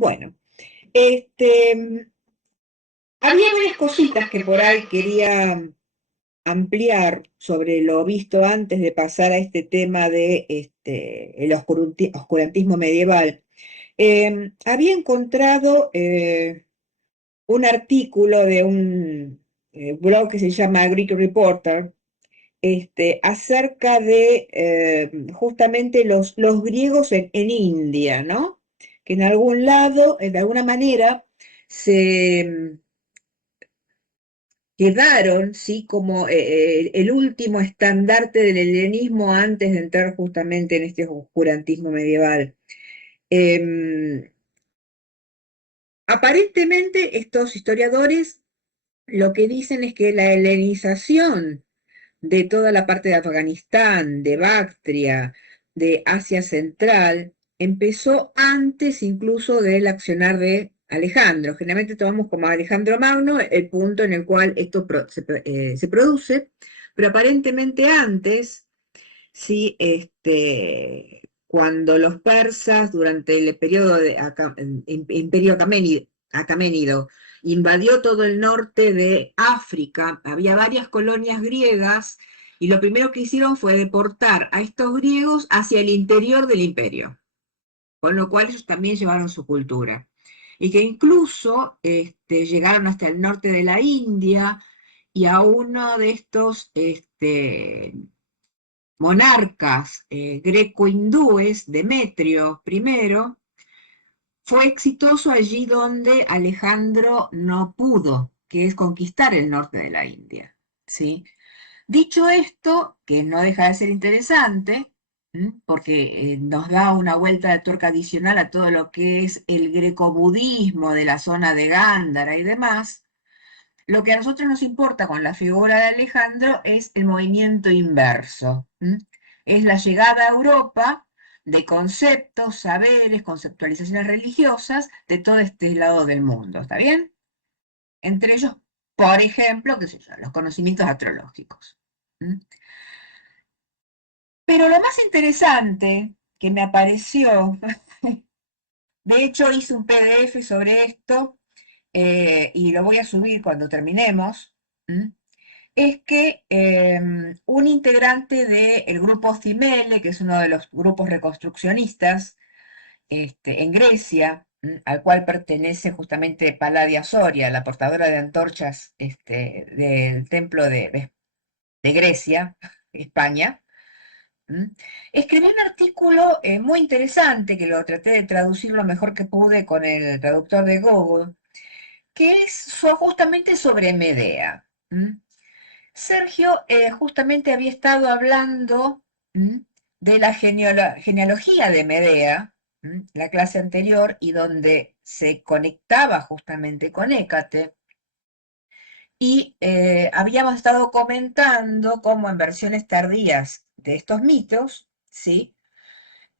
Bueno, había varias cositas que por ahí quería ampliar sobre lo visto antes de pasar a este tema de el oscurantismo medieval. Había encontrado un artículo de un blog que se llama Greek Reporter, acerca de justamente los griegos en India, ¿no? Que en algún lado, de alguna manera, se quedaron, ¿sí? Como el último estandarte del helenismo antes de entrar justamente en este oscurantismo medieval. Em, Aparentemente, estos historiadores lo que dicen es que la helenización de toda la parte de Afganistán, de Bactria, de Asia Central, empezó antes incluso del accionar de Alejandro. Generalmente tomamos como Alejandro Magno el punto en el cual esto se produce, pero aparentemente antes, sí, cuando los persas, durante el periodo de Imperio Acaménido, invadió todo el norte de África, había varias colonias griegas, y lo primero que hicieron fue deportar a estos griegos hacia el interior del imperio, con lo cual ellos también llevaron su cultura. Y que incluso llegaron hasta el norte de la India, y a uno de estos monarcas greco-hindúes, Demetrio I, fue exitoso allí donde Alejandro no pudo, que es conquistar el norte de la India. ¿Sí? Dicho esto, que no deja de ser interesante, porque nos da una vuelta de tuerca adicional a todo lo que es el grecobudismo de la zona de Gándara y demás, lo que a nosotros nos importa con la figura de Alejandro es el movimiento inverso. Es la llegada a Europa de conceptos, saberes, conceptualizaciones religiosas de todo este lado del mundo, ¿está bien? Entre ellos, por ejemplo, qué sé yo, los conocimientos astrológicos. Pero lo más interesante que me apareció, de hecho hice un PDF sobre esto y lo voy a subir cuando terminemos, es que un integrante del grupo Cimele, que es uno de los grupos reconstruccionistas en Grecia, al cual pertenece justamente Palladia Soria, la portadora de antorchas del templo de Grecia, España, escribió un artículo muy interesante que lo traté de traducir lo mejor que pude con el traductor de Google, que fue justamente sobre Medea. Sergio justamente había estado hablando de la genealogía de Medea, la clase anterior, y donde se conectaba justamente con Hécate, y habíamos estado comentando cómo en versiones tardías de estos mitos, ¿sí?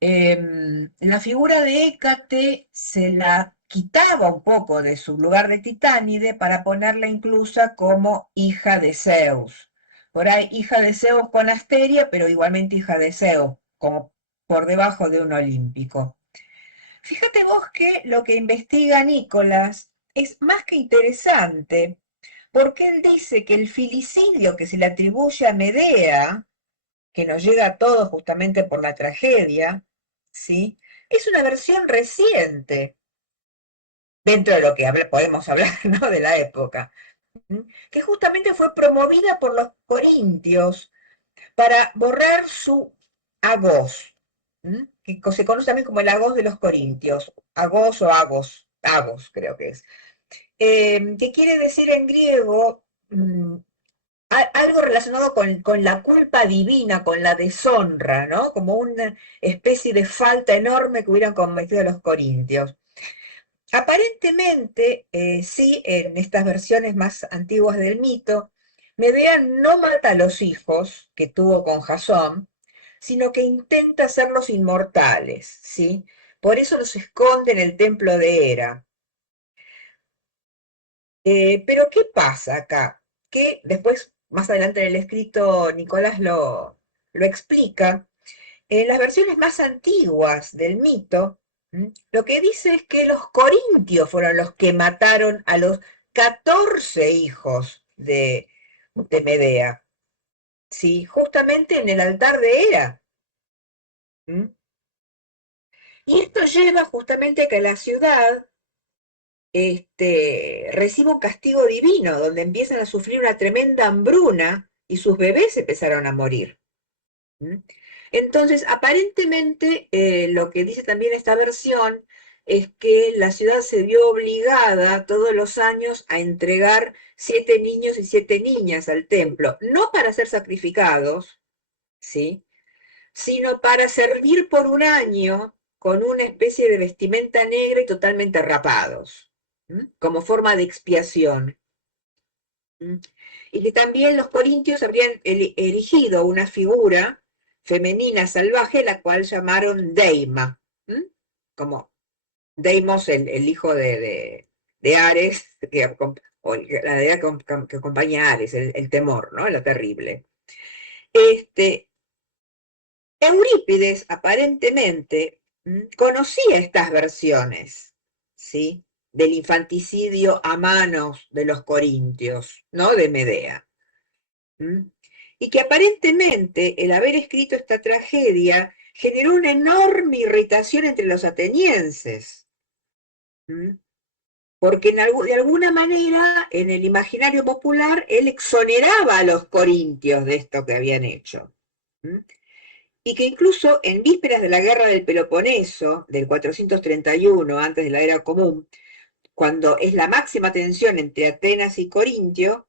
La figura de Hécate se la quitaba un poco de su lugar de titánide para ponerla incluso como hija de Zeus. Por ahí, hija de Zeus con Asteria, pero igualmente hija de Zeus, como por debajo de un olímpico. Fíjate vos que lo que investiga Nicolás es más que interesante, porque él dice que el filicidio que se le atribuye a Medea, que nos llega a todos justamente por la tragedia, ¿sí? Es una versión reciente, dentro de lo que podemos hablar, ¿no? De la época, que justamente fue promovida por los corintios para borrar su agos, que se conoce también como el agos de los corintios, agos o agos creo que es, que quiere decir en griego algo relacionado con la culpa divina, con la deshonra, ¿no? Como una especie de falta enorme que hubieran cometido los corintios. Aparentemente, sí, en estas versiones más antiguas del mito, Medea no mata a los hijos que tuvo con Jasón, sino que intenta hacerlos inmortales, ¿sí? Por eso los esconde en el templo de Hera. Pero ¿qué pasa acá? Que después, más adelante en el escrito, Nicolás lo explica. En las versiones más antiguas del mito, Lo que dice es que los corintios fueron los que mataron a los 14 hijos de Medea, ¿sí? Justamente en el altar de Hera. ¿Mm? Y esto lleva justamente a que la ciudad reciba un castigo divino, donde empiezan a sufrir una tremenda hambruna y sus bebés empezaron a morir. ¿Mm? Entonces, aparentemente, lo que dice también esta versión es que la ciudad se vio obligada todos los años a entregar 7 niños y 7 niñas al templo, no para ser sacrificados, ¿sí? Sino para servir por un año con una especie de vestimenta negra y totalmente rapados, como forma de expiación. Y que también los corintios habrían erigido una figura femenina salvaje, la cual llamaron Deima, como Deimos, el hijo de Ares, o la deidad que acompaña a Ares, el temor, ¿no? Lo terrible. Eurípides aparentemente conocía estas versiones, ¿sí? Del infanticidio a manos de los corintios, ¿no? De Medea. Y que aparentemente el haber escrito esta tragedia generó una enorme irritación entre los atenienses, porque de alguna manera en el imaginario popular él exoneraba a los corintios de esto que habían hecho. Y que incluso en vísperas de la guerra del Peloponeso, del 431 antes de la era común, cuando es la máxima tensión entre Atenas y Corintio,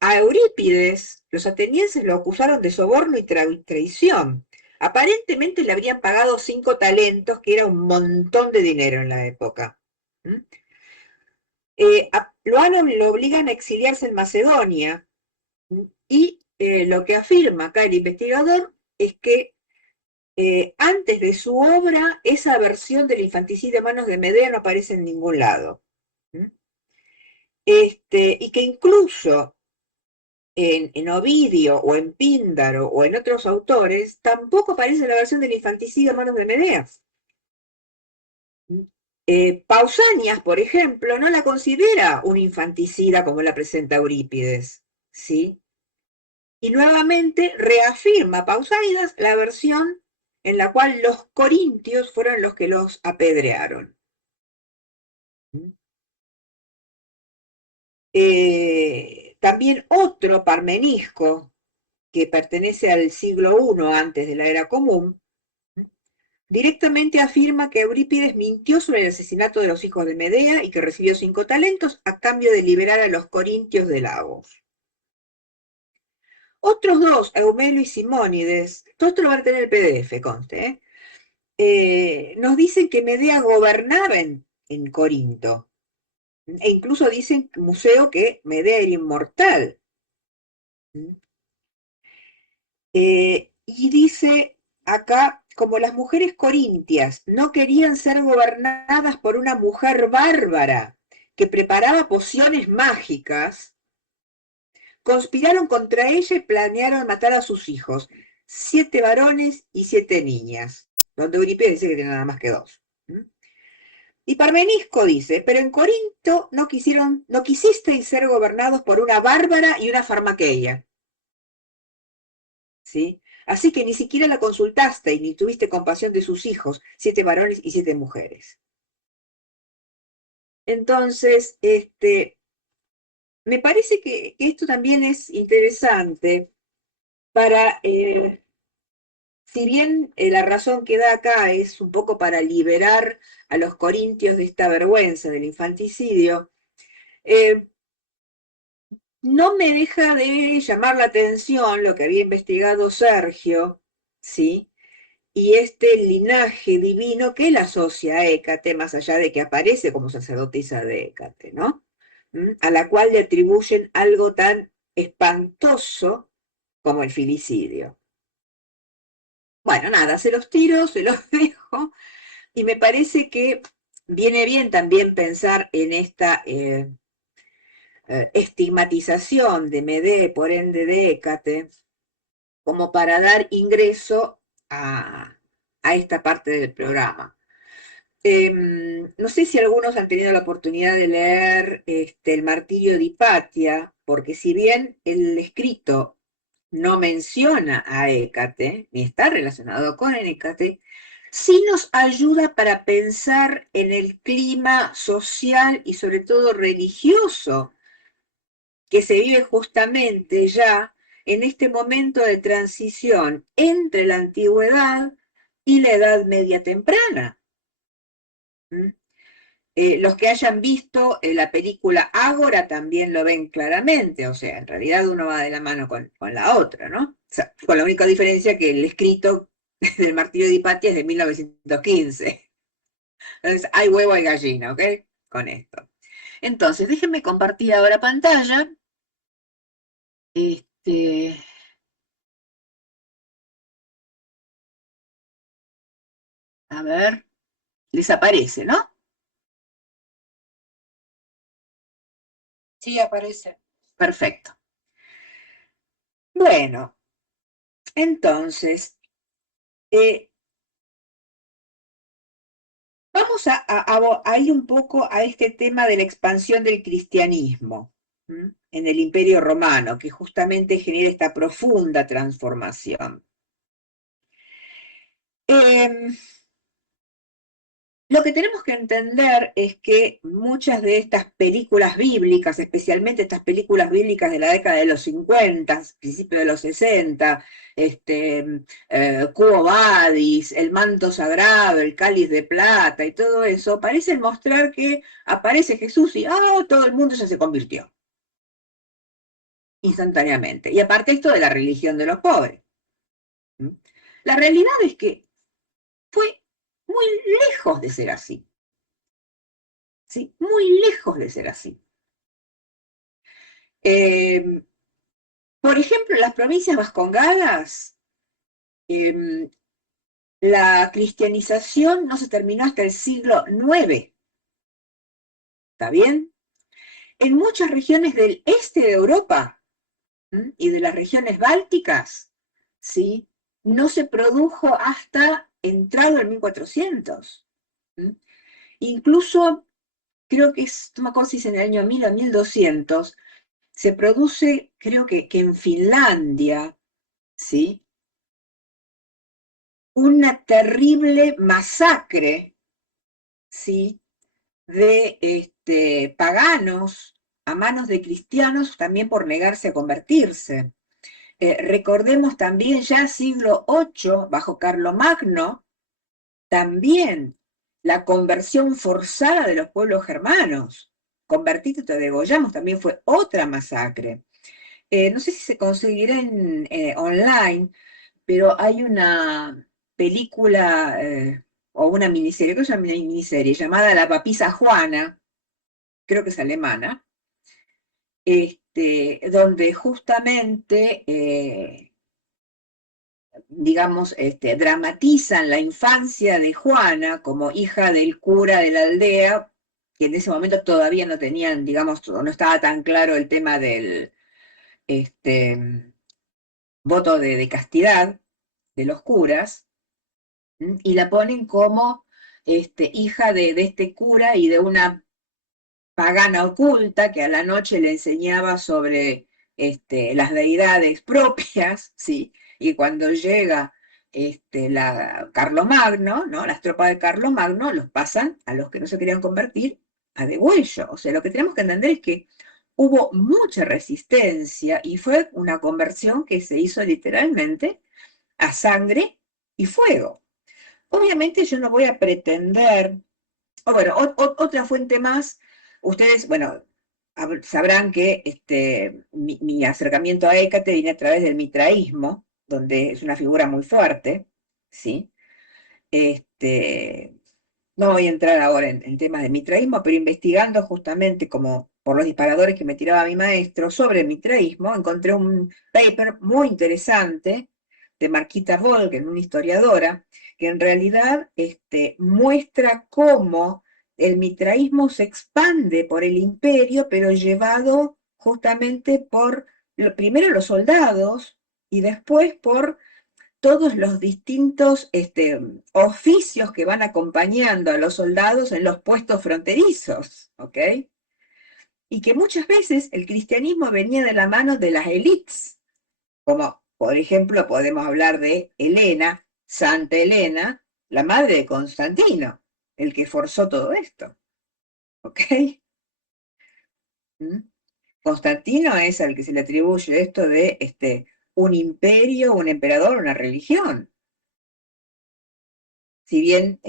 a Eurípides los atenienses lo acusaron de soborno y traición. Aparentemente le habrían pagado 5 talentos, que era un montón de dinero en la época. Lo obligan a exiliarse en Macedonia, y lo que afirma acá el investigador es que antes de su obra, esa versión del infanticidio a manos de Medea no aparece en ningún lado. Y que incluso en Ovidio o en Píndaro o en otros autores, tampoco aparece la versión del infanticidio a manos de Medea. Pausanias, por ejemplo, no la considera un infanticida como la presenta Eurípides, ¿sí? Y nuevamente reafirma Pausanias la versión en la cual los corintios fueron los que los apedrearon. También otro Parmenisco, que pertenece al siglo I antes de la era común, directamente afirma que Eurípides mintió sobre el asesinato de los hijos de Medea y que recibió 5 talentos a cambio de liberar a los corintios de Lagos. Otros dos, Eumelo y Simónides, todo esto lo van a tener el PDF, conste, nos dicen que Medea gobernaba en Corinto, e incluso dicen Museo que Medea era inmortal. Y dice acá, como las mujeres corintias no querían ser gobernadas por una mujer bárbara que preparaba pociones mágicas, conspiraron contra ella y planearon matar a sus hijos, 7 varones y 7 niñas, donde Euripides dice que tiene nada más que 2. Y Parmenisco dice, pero en Corinto no quisisteis ser gobernados por una bárbara y una farmaqueia. ¿Sí? Así que ni siquiera la consultaste y ni tuviste compasión de sus hijos, 7 varones y 7 mujeres. Entonces, me parece que esto también es interesante para, si bien la razón que da acá es un poco para liberar a los corintios de esta vergüenza del infanticidio, no me deja de llamar la atención lo que había investigado Sergio, ¿sí? Y este linaje divino que él asocia a Hécate, más allá de que aparece como sacerdotisa de Hécate, ¿no? A la cual le atribuyen algo tan espantoso como el filicidio. Bueno, nada, se los tiro, se los dejo, y me parece que viene bien también pensar en esta estigmatización de Medea, por ende de Hécate, como para dar ingreso a esta parte del programa. No sé si algunos han tenido la oportunidad de leer El martirio de Hipatia, porque si bien el escrito no menciona a Hécate, ni está relacionado con Hécate, sí nos ayuda para pensar en el clima social y sobre todo religioso que se vive justamente ya en este momento de transición entre la antigüedad y la Edad Media temprana. ¿Mm? Los que hayan visto la película Ágora también lo ven claramente, o sea, en realidad uno va de la mano con la otra, ¿no? O sea, con la única diferencia que el escrito del Martillo de Hipatia es de 1915. Entonces, hay huevo, hay gallina, ¿ok? Con esto. Entonces, déjenme compartir ahora pantalla. Este, a ver, desaparece, ¿no? Sí, aparece. Perfecto. Bueno, entonces, eh, vamos a ir un poco a este tema de la expansión del cristianismo, ¿m? En el Imperio Romano, que justamente genera esta profunda transformación. Em, Lo que tenemos que entender es que muchas de estas películas bíblicas, especialmente estas películas bíblicas de la década de los 50, principios de los 60, Quo Vadis, el manto sagrado, el cáliz de plata y todo eso, parecen mostrar que aparece Jesús y todo el mundo ya se convirtió instantáneamente. Y aparte esto de la religión de los pobres. ¿Mm? La realidad es que fue muy lejos de ser así. ¿Sí? Muy lejos de ser así. Eh, por ejemplo, en las provincias vascongadas, eh, la cristianización no se terminó hasta el siglo IX, ¿está bien? En muchas regiones del este de Europa, ¿m? Y de las regiones bálticas, ¿sí? No se produjo hasta entrado el 1400. ¿M? Incluso, creo que es, no me acuerdo si es en el año 1000 o 1200, se produce, creo que en Finlandia, ¿sí? Una terrible masacre, ¿sí? De paganos a manos de cristianos también por negarse a convertirse. Recordemos también ya siglo VIII, bajo Carlomagno, también la conversión forzada de los pueblos germanos. Convertite te degollamos también fue otra masacre. No sé si se conseguirá online, pero hay una película o una miniserie, creo que es una miniserie llamada La papisa Juana, creo que es alemana, donde justamente, digamos, dramatizan la infancia de Juana como hija del cura de la aldea, que en ese momento todavía no tenían, digamos, no estaba tan claro el tema del voto de castidad de los curas, y la ponen como hija de este cura y de una pagana oculta que a la noche le enseñaba sobre las deidades propias, ¿sí? Y cuando llega Carlomagno, ¿no? Las tropas de Carlomagno los pasan a los que no se querían convertir a degüello. O sea, lo que tenemos que entender es que hubo mucha resistencia y fue una conversión que se hizo literalmente a sangre y fuego. Obviamente yo no voy a pretender, o bueno, otra fuente más, ustedes, bueno, sabrán que mi acercamiento a Hécate viene a través del mitraísmo, donde es una figura muy fuerte, ¿sí? Este, no voy a entrar ahora en temas de mitraísmo, pero investigando justamente como por los disparadores que me tiraba mi maestro sobre el mitraísmo, encontré un paper muy interesante de Marquita Volgen, una historiadora, que en realidad muestra cómo el mitraísmo se expande por el imperio, pero llevado justamente por primero los soldados y después por todos los distintos oficios que van acompañando a los soldados en los puestos fronterizos, ¿ok? Y que muchas veces el cristianismo venía de la mano de las élites, como por ejemplo podemos hablar de Helena, Santa Helena, la madre de Constantino, el que forzó todo esto, ¿ok? ¿Mm? Constantino es al que se le atribuye esto de un imperio, un emperador, una religión. Si bien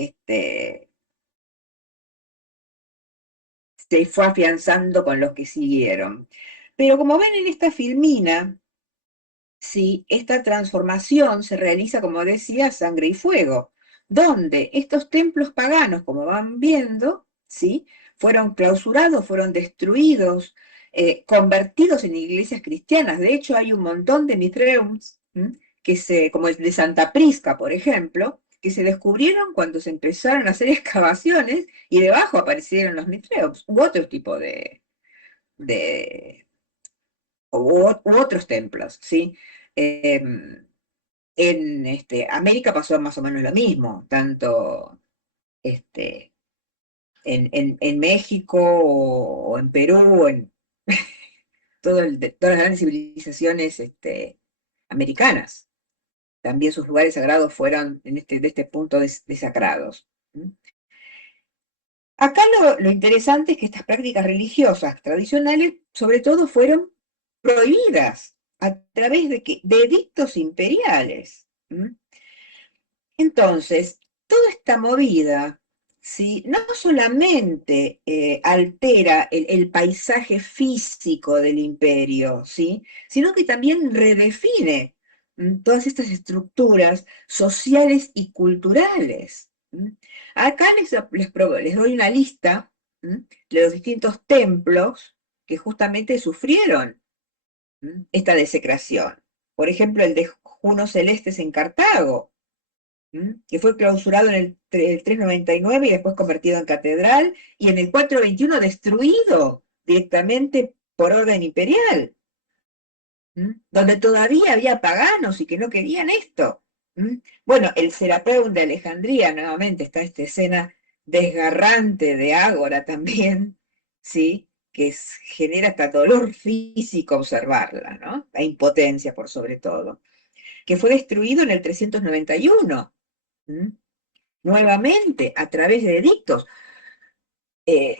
se fue afianzando con los que siguieron. Pero como ven en esta filmina, ¿sí? Esta transformación se realiza, como decía, sangre y fuego, donde estos templos paganos, como van viendo, ¿sí? Fueron clausurados, fueron destruidos, convertidos en iglesias cristianas. De hecho, hay un montón de mitreums, como el de Santa Prisca, por ejemplo, que se descubrieron cuando se empezaron a hacer excavaciones y debajo aparecieron los mitreums u otro tipo de u otros templos, ¿sí? En América pasó más o menos lo mismo, tanto este, en México o en Perú, en todas las grandes civilizaciones americanas. También sus lugares sagrados fueron de este punto desacrados. Acá lo interesante es que estas prácticas religiosas tradicionales, sobre todo, fueron prohibidas a través de edictos imperiales. Entonces, toda esta movida, ¿sí? No solamente altera el paisaje físico del imperio, ¿sí? Sino que también redefine todas estas estructuras sociales y culturales. Acá les doy una lista de los distintos templos que justamente sufrieron esta desecración. Por ejemplo, el de Juno Celestes en Cartago, que fue clausurado en el 399 y después convertido en catedral, y en el 421 destruido directamente por orden imperial, donde todavía había paganos y que no querían esto. Bueno, el Serapeum de Alejandría, nuevamente está esta escena desgarrante de Ágora también, ¿sí? Que genera hasta dolor físico observarla, ¿no? La impotencia por sobre todo, que fue destruido en el 391. Nuevamente, a través de edictos. Eh,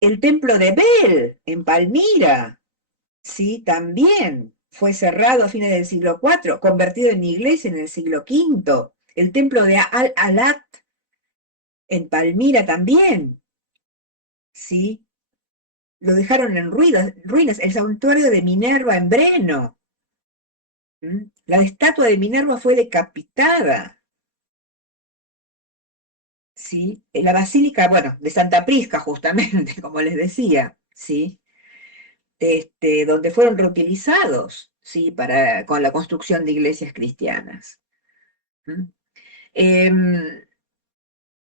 el templo de Bel, en Palmira, ¿sí? También fue cerrado a fines del siglo IV, convertido en iglesia en el siglo V. El templo de Al-Alat, en Palmira también, ¿sí? Lo dejaron en ruinas. El santuario de Minerva en Breno. La estatua de Minerva fue decapitada. ¿Sí? La basílica, bueno, de Santa Prisca, justamente, como les decía, ¿sí? Donde fueron reutilizados, ¿sí? Con la construcción de iglesias cristianas.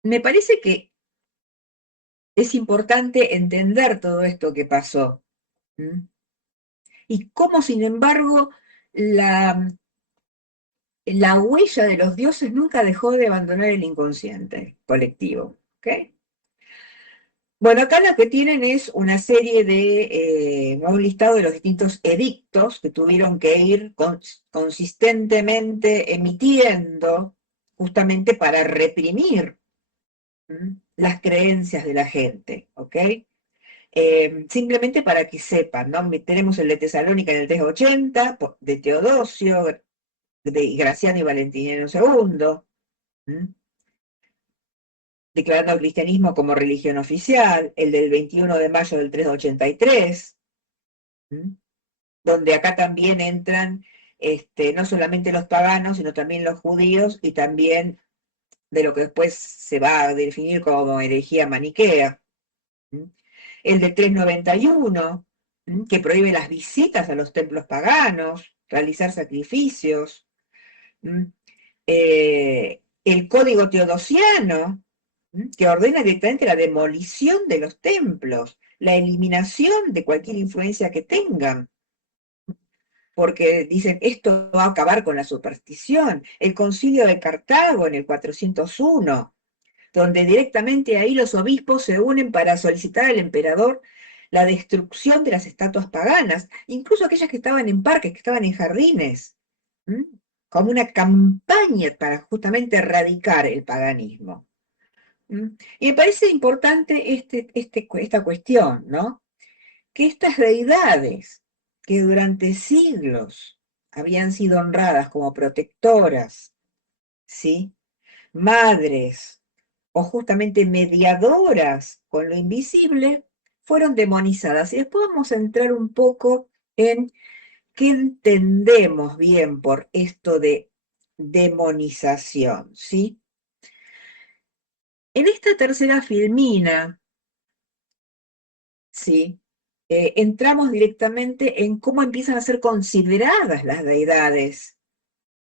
Me parece que es importante entender todo esto que pasó. Y cómo, sin embargo, la huella de los dioses nunca dejó de abandonar el inconsciente colectivo. ¿Okay? Bueno, acá lo que tienen es una serie un listado de los distintos edictos que tuvieron que ir consistentemente emitiendo justamente para reprimir las creencias de la gente, ¿ok? Simplemente para que sepan, ¿no? Tenemos el de Tesalónica en el 380, de Teodosio, de Graciano y Valentiniano II, declarando el cristianismo como religión oficial, el del 21 de mayo del 383, donde acá también entran no solamente los paganos, sino también los judíos y también de lo que después se va a definir como herejía maniquea. El de 391, que prohíbe las visitas a los templos paganos, realizar sacrificios. El Código Teodosiano, que ordena directamente la demolición de los templos, la eliminación de cualquier influencia que tengan. porque dicen, esto va a acabar con la superstición. El concilio de Cartago en el 401, donde directamente ahí los obispos se unen para solicitar al emperador la destrucción de las estatuas paganas, incluso aquellas que estaban en parques, que estaban en jardines, ¿m? Como una campaña para justamente erradicar el paganismo. ¿M? Y me parece importante esta cuestión, ¿no? Que estas deidades que durante siglos habían sido honradas como protectoras, ¿sí? Madres o justamente mediadoras con lo invisible, fueron demonizadas. Y después vamos a entrar un poco en qué entendemos bien por esto de demonización, ¿sí? En esta tercera filmina, ¿sí? Entramos directamente en cómo empiezan a ser consideradas las deidades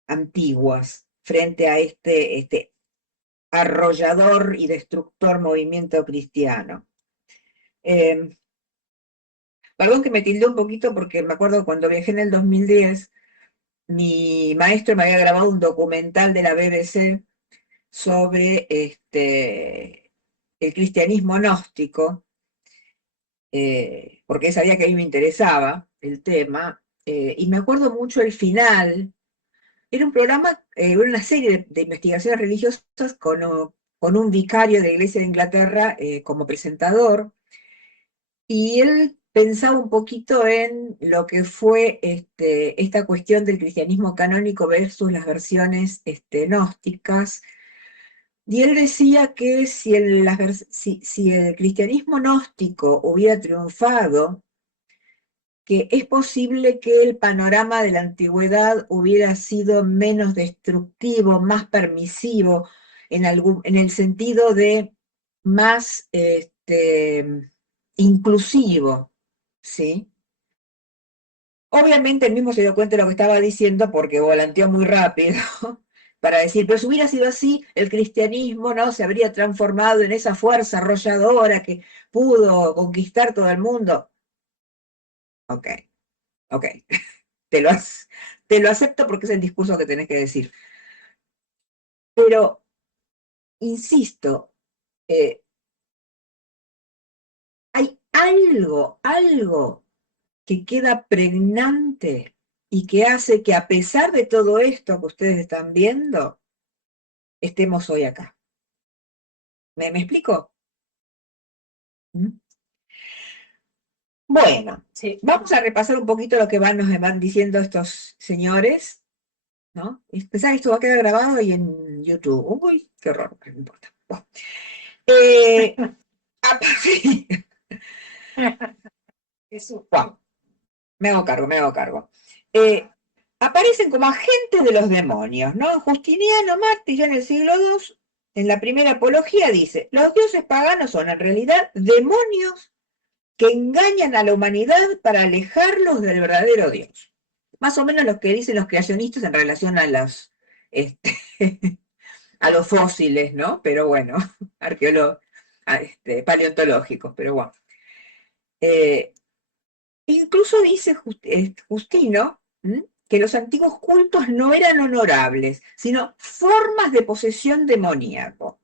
antiguas frente a este arrollador y destructor movimiento cristiano. Perdón que me tildé un poquito porque me acuerdo cuando viajé en el 2010, mi maestro me había grabado un documental de la BBC sobre el cristianismo gnóstico, porque él sabía que a mí me interesaba el tema, y me acuerdo mucho el final. Era un programa, era una serie de investigaciones religiosas con un vicario de la Iglesia de Inglaterra como presentador, y él pensaba un poquito en lo que fue esta cuestión del cristianismo canónico versus las versiones gnósticas, y él decía que si el cristianismo gnóstico hubiera triunfado, que es posible que el panorama de la antigüedad hubiera sido menos destructivo, más permisivo, en el sentido de más inclusivo, ¿sí? Obviamente él mismo se dio cuenta de lo que estaba diciendo porque volanteó muy rápido para decir, pero si hubiera sido así, el cristianismo no se habría transformado en esa fuerza arrolladora que pudo conquistar todo el mundo. Ok, ok. te lo, te lo acepto porque es el discurso que tenés que decir. Pero, insisto, eh, hay algo que queda pregnante y que hace que a pesar de todo esto que ustedes están viendo, estemos hoy acá. ¿Me explico? ¿Mm? Bueno, Sí. vamos a repasar un poquito lo que nos van diciendo estos señores, ¿no? Pensar que esto va a quedar grabado y en YouTube. Uy, qué horror, no importa. Bueno. Eh, Eso. wow, me hago cargo. Eh, Aparecen como agentes de los demonios, ¿no? Justiniano Martí, ya en el siglo II, en la primera apología, dice: los dioses paganos son en realidad demonios que engañan a la humanidad para alejarlos del verdadero Dios. Más o menos lo que dicen los creacionistas en relación a este, a los fósiles, ¿no? Pero bueno, arqueólogos, paleontológicos, pero bueno. Eh, Incluso dice Justino que los antiguos cultos no eran honorables, sino formas de posesión demoníaco.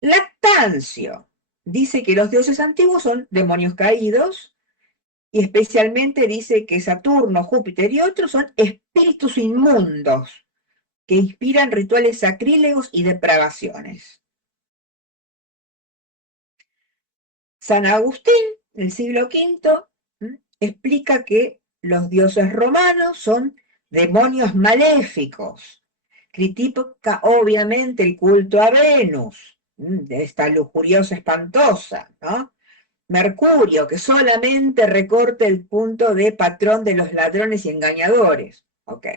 Lactancio dice que los dioses antiguos son demonios caídos, y especialmente dice que Saturno, Júpiter y otros son espíritus inmundos que inspiran rituales sacrílegos y depravaciones. San Agustín, del siglo V, explica que los dioses romanos son demonios maléficos. Critica obviamente el culto a Venus, de esta lujuriosa espantosa, ¿no? Mercurio, que solamente recorta el punto de patrón de los ladrones y engañadores. Ok.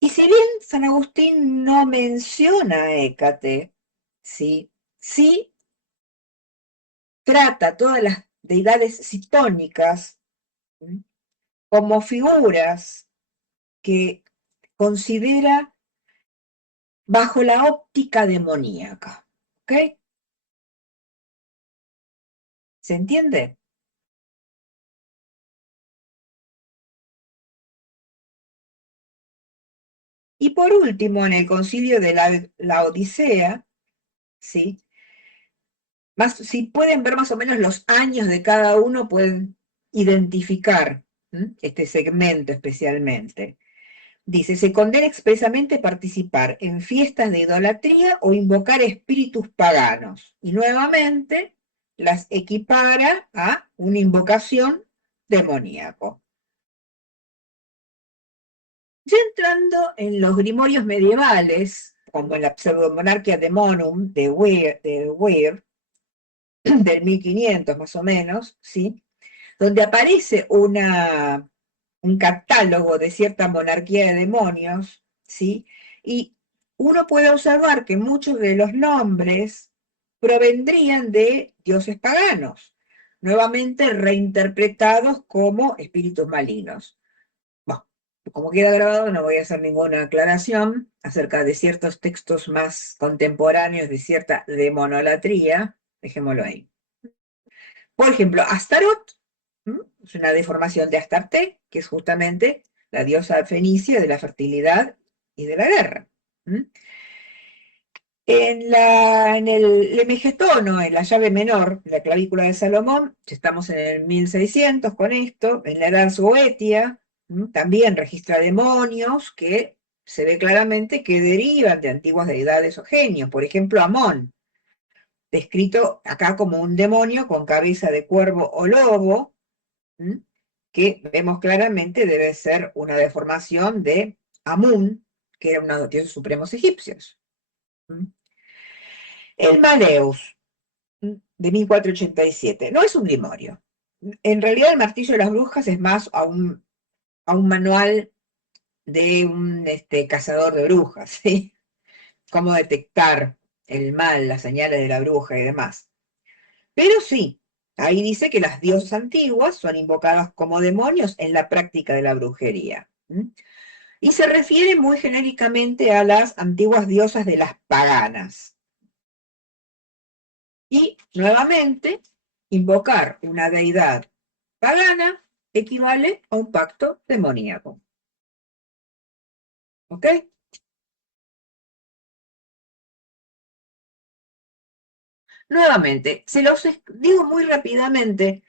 Y si bien San Agustín no menciona a Hécate, sí, sí trata a todas las deidades citónicas como figuras que considera bajo la óptica demoníaca. ¿Ok? ¿Se entiende? Y por último, en el concilio de la Odisea, ¿sí? Si pueden ver más o menos los años de cada uno, pueden identificar este segmento especialmente. Dice, se condena expresamente participar en fiestas de idolatría o invocar espíritus paganos. Y nuevamente las equipara a una invocación demoníaco. Ya entrando en los grimorios medievales, como en la pseudomonarquia demonum de Weir del 1500 más o menos, ¿sí? Donde aparece un catálogo de cierta monarquía de demonios, ¿sí? Y uno puede observar que muchos de los nombres provendrían de dioses paganos, nuevamente reinterpretados como espíritus malignos. Bueno, como queda grabado, no voy a hacer ninguna aclaración acerca de ciertos textos más contemporáneos de cierta demonolatría, dejémoslo ahí. Por ejemplo, Astaroth es una deformación de Astarte, que es justamente la diosa fenicia de la fertilidad y de la guerra. En el Lemegetono, en la llave menor, la clavícula de Salomón, estamos en el 1600 con esto, en la Edad Goetia, también registra demonios que se ve claramente que derivan de antiguas deidades o genios. Por ejemplo, Amón, descrito acá como un demonio con cabeza de cuervo o lobo, que vemos claramente debe ser una deformación de Amun, que era uno de los dioses supremos egipcios. El Maleus, de 1487, no es un grimorio. En realidad el martillo de las brujas es más a un manual de un cazador de brujas, ¿sí? Cómo detectar el mal, las señales de la bruja y demás. Pero sí, ahí dice que las diosas antiguas son invocadas como demonios en la práctica de la brujería. Y se refiere muy genéricamente a las antiguas diosas de las paganas. Y nuevamente, invocar una deidad pagana equivale a un pacto demoníaco. ¿Ok? Nuevamente, se los digo muy rápidamente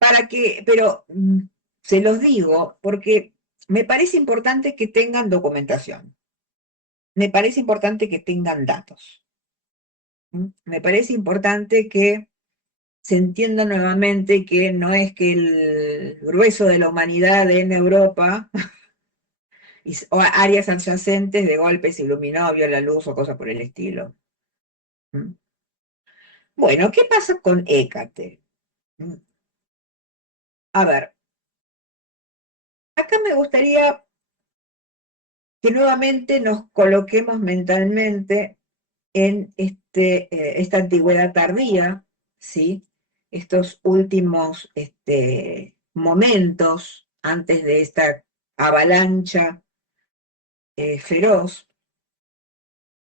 para que, pero se los digo porque me parece importante que tengan documentación. Me parece importante que tengan datos. Me parece importante que se entienda nuevamente que no es que el grueso de la humanidad en Europa o áreas adyacentes de golpe se iluminó, vio la luz o cosas por el estilo. Bueno, ¿qué pasa con Hécate? A ver, acá me gustaría que nuevamente nos coloquemos mentalmente en esta antigüedad tardía, ¿sí? Estos últimos momentos antes de esta avalancha feroz,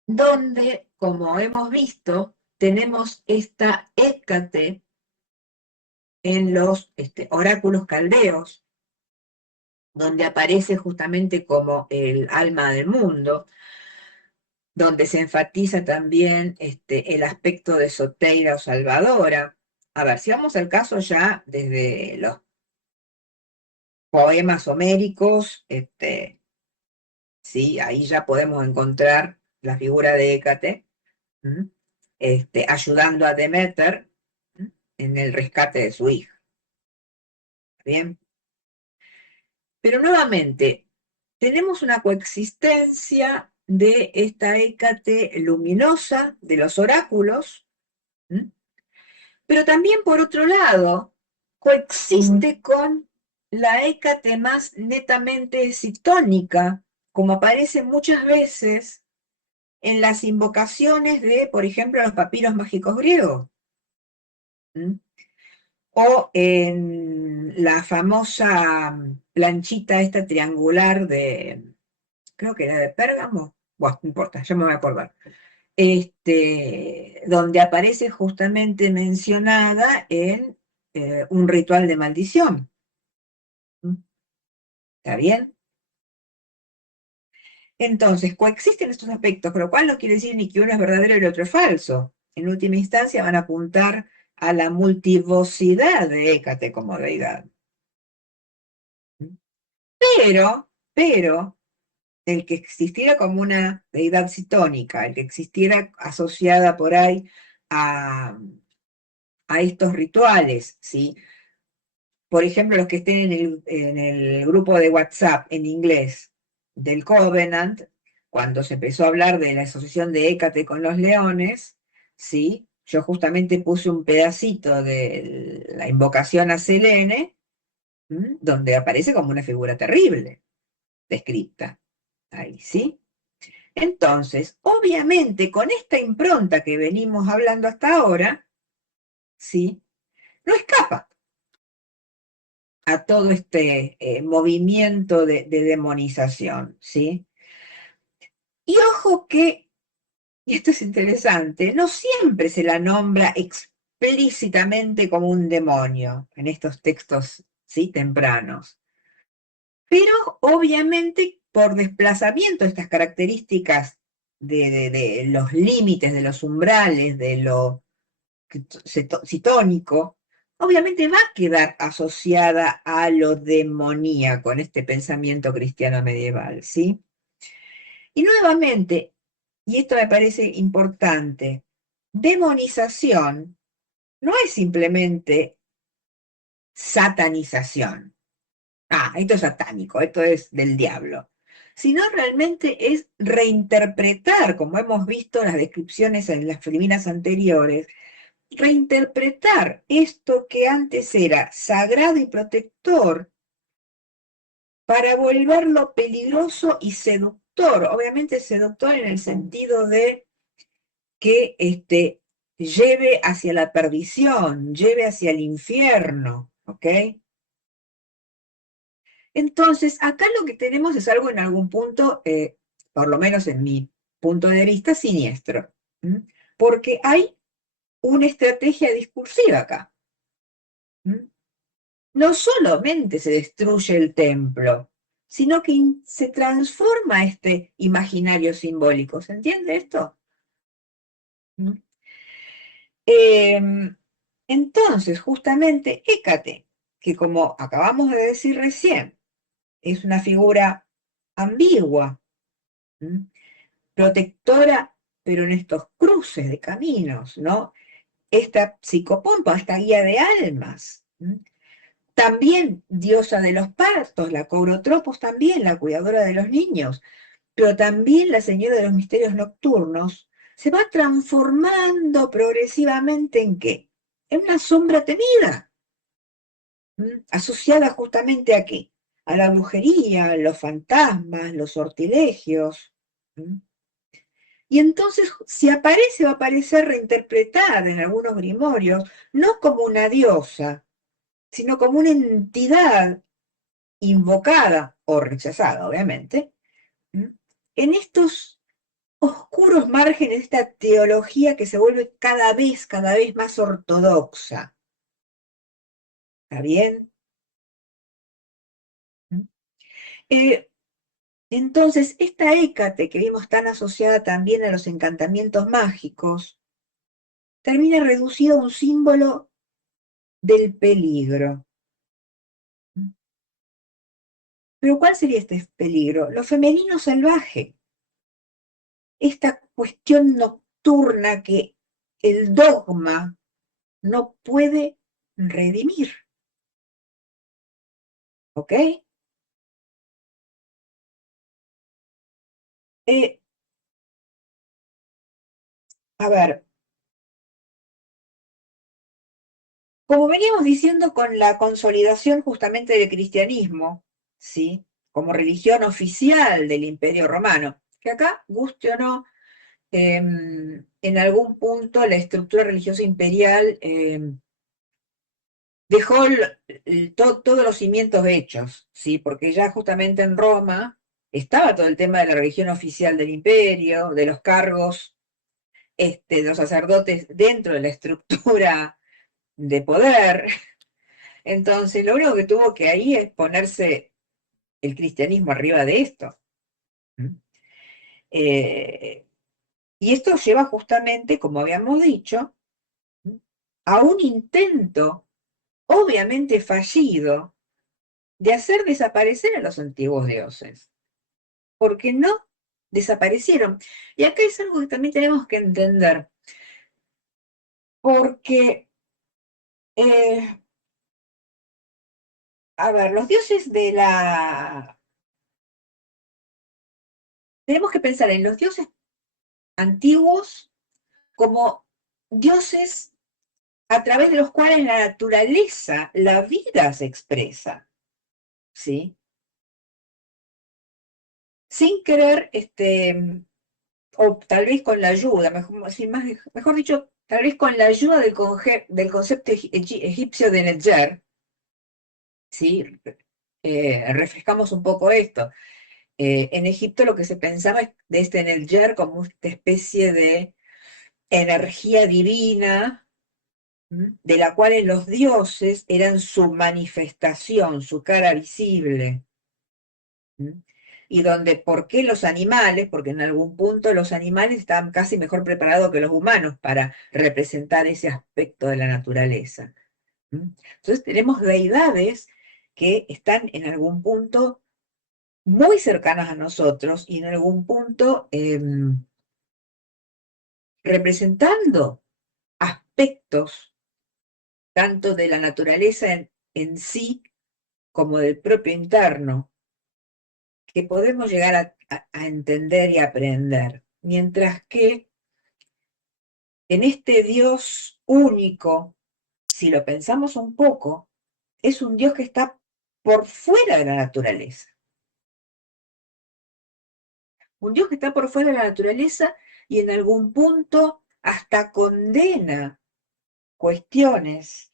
donde, como hemos visto, tenemos esta Hécate en los oráculos caldeos, donde aparece justamente como el alma del mundo, donde se enfatiza también el aspecto de Soteira o Salvadora. A ver, si vamos al caso ya desde los poemas homéricos, sí, ahí ya podemos encontrar la figura de Hécate, ayudando a Deméter en el rescate de su hija. ¿Bien? Pero nuevamente, tenemos una coexistencia de esta Hécate luminosa de los oráculos, pero también por otro lado, coexiste con la Hécate más netamente citónica, como aparece muchas veces en las invocaciones de, por ejemplo, los papiros mágicos griegos. O en la famosa planchita esta triangular de, creo que era de Pérgamo, bueno, no importa, ya me voy a acordar, donde aparece justamente mencionada en un ritual de maldición. ¿Está bien? Entonces, coexisten estos aspectos, con lo cual no quiere decir ni que uno es verdadero y el otro es falso. En última instancia van a apuntar a la multivocidad de Hécate como deidad. Pero, el que existiera como una deidad citónica, el que existiera asociada por ahí a, a estos rituales, ¿sí? Por ejemplo, los que estén en el grupo de WhatsApp en inglés del Covenant, cuando se empezó a hablar de la asociación de Hécate con los leones, ¿sí? Yo justamente puse un pedacito de la invocación a Selene, donde aparece como una figura terrible, descrita. Ahí, ¿sí? Entonces, obviamente, con esta impronta que venimos hablando hasta ahora, ¿sí? No escapa a todo este movimiento de demonización, ¿sí? Y ojo que, y esto es interesante, no siempre se la nombra explícitamente como un demonio en estos textos, ¿sí? Tempranos. Pero obviamente por desplazamiento de estas características de los límites, de los umbrales, de lo citónico, obviamente va a quedar asociada a lo demoníaco en este pensamiento cristiano medieval, ¿sí? Y nuevamente, y esto me parece importante, demonización no es simplemente satanización. Ah, esto es satánico, esto es del diablo. Sino realmente es reinterpretar, como hemos visto en las descripciones en las filminas anteriores, reinterpretar esto que antes era sagrado y protector para volverlo peligroso y seductor. Obviamente seductor en el sentido de que lleve hacia la perdición, lleve hacia el infierno, ¿ok? Entonces, acá lo que tenemos es algo en algún punto, por lo menos en mi punto de vista, siniestro, ¿m? Porque hay una estrategia discursiva acá. ¿M? No solamente se destruye el templo, sino que se transforma este imaginario simbólico. ¿Se entiende esto? ¿Mm? Entonces, justamente Hécate, que como acabamos de decir recién, es una figura ambigua, protectora, pero en estos cruces de caminos, ¿no? Esta psicopompa, esta guía de almas. También diosa de los partos, la Courotropos también, la cuidadora de los niños, pero también la señora de los misterios nocturnos, se va transformando progresivamente ¿en qué? En una sombra temida, asociada justamente a qué? A la brujería, los fantasmas, los sortilegios. Y entonces, si aparece, va a aparecer reinterpretada en algunos grimorios, no como una diosa, sino como una entidad invocada o rechazada, obviamente, en estos oscuros márgenes de esta teología que se vuelve cada vez más ortodoxa. ¿Está bien? Eh, entonces, esta Hécate que vimos tan asociada también a los encantamientos mágicos, termina reducida a un símbolo del peligro. Pero ¿cuál sería este peligro? Lo femenino salvaje, esta cuestión nocturna que el dogma no puede redimir. ¿Ok? Eh, a ver, como veníamos diciendo con la consolidación justamente del cristianismo, ¿sí? Como religión oficial del Imperio Romano, que acá, guste o no, en algún punto la estructura religiosa imperial dejó todos los cimientos hechos, ¿sí? Porque ya justamente en Roma estaba todo el tema de la religión oficial del imperio, de los cargos, de los sacerdotes dentro de la estructura de poder. Entonces, lo único que tuvo que ahí es ponerse el cristianismo arriba de esto. Y esto lleva justamente, como habíamos dicho, a un intento, obviamente fallido, de hacer desaparecer a los antiguos dioses, porque no desaparecieron. Y acá es algo que también tenemos que entender, porque, a ver, los dioses de la... Tenemos que pensar en los dioses antiguos como dioses a través de los cuales la naturaleza, la vida se expresa, ¿sí? Sin querer, o tal vez con la ayuda, mejor dicho, tal vez con la ayuda del concepto egipcio de Netzer, ¿sí? Refrescamos un poco esto. En Egipto lo que se pensaba de este Netzer como una especie de energía divina, de la cual los dioses eran su manifestación, su cara visible. Y donde, ¿por qué los animales? Porque en algún punto los animales estaban casi mejor preparados que los humanos para representar ese aspecto de la naturaleza. Entonces tenemos deidades que están en algún punto muy cercanas a nosotros y en algún punto representando aspectos tanto de la naturaleza en sí como del propio interno que podemos llegar a entender y aprender. Mientras que en este Dios único, si lo pensamos un poco, es un Dios que está por fuera de la naturaleza. Un Dios que está por fuera de la naturaleza y en algún punto hasta condena cuestiones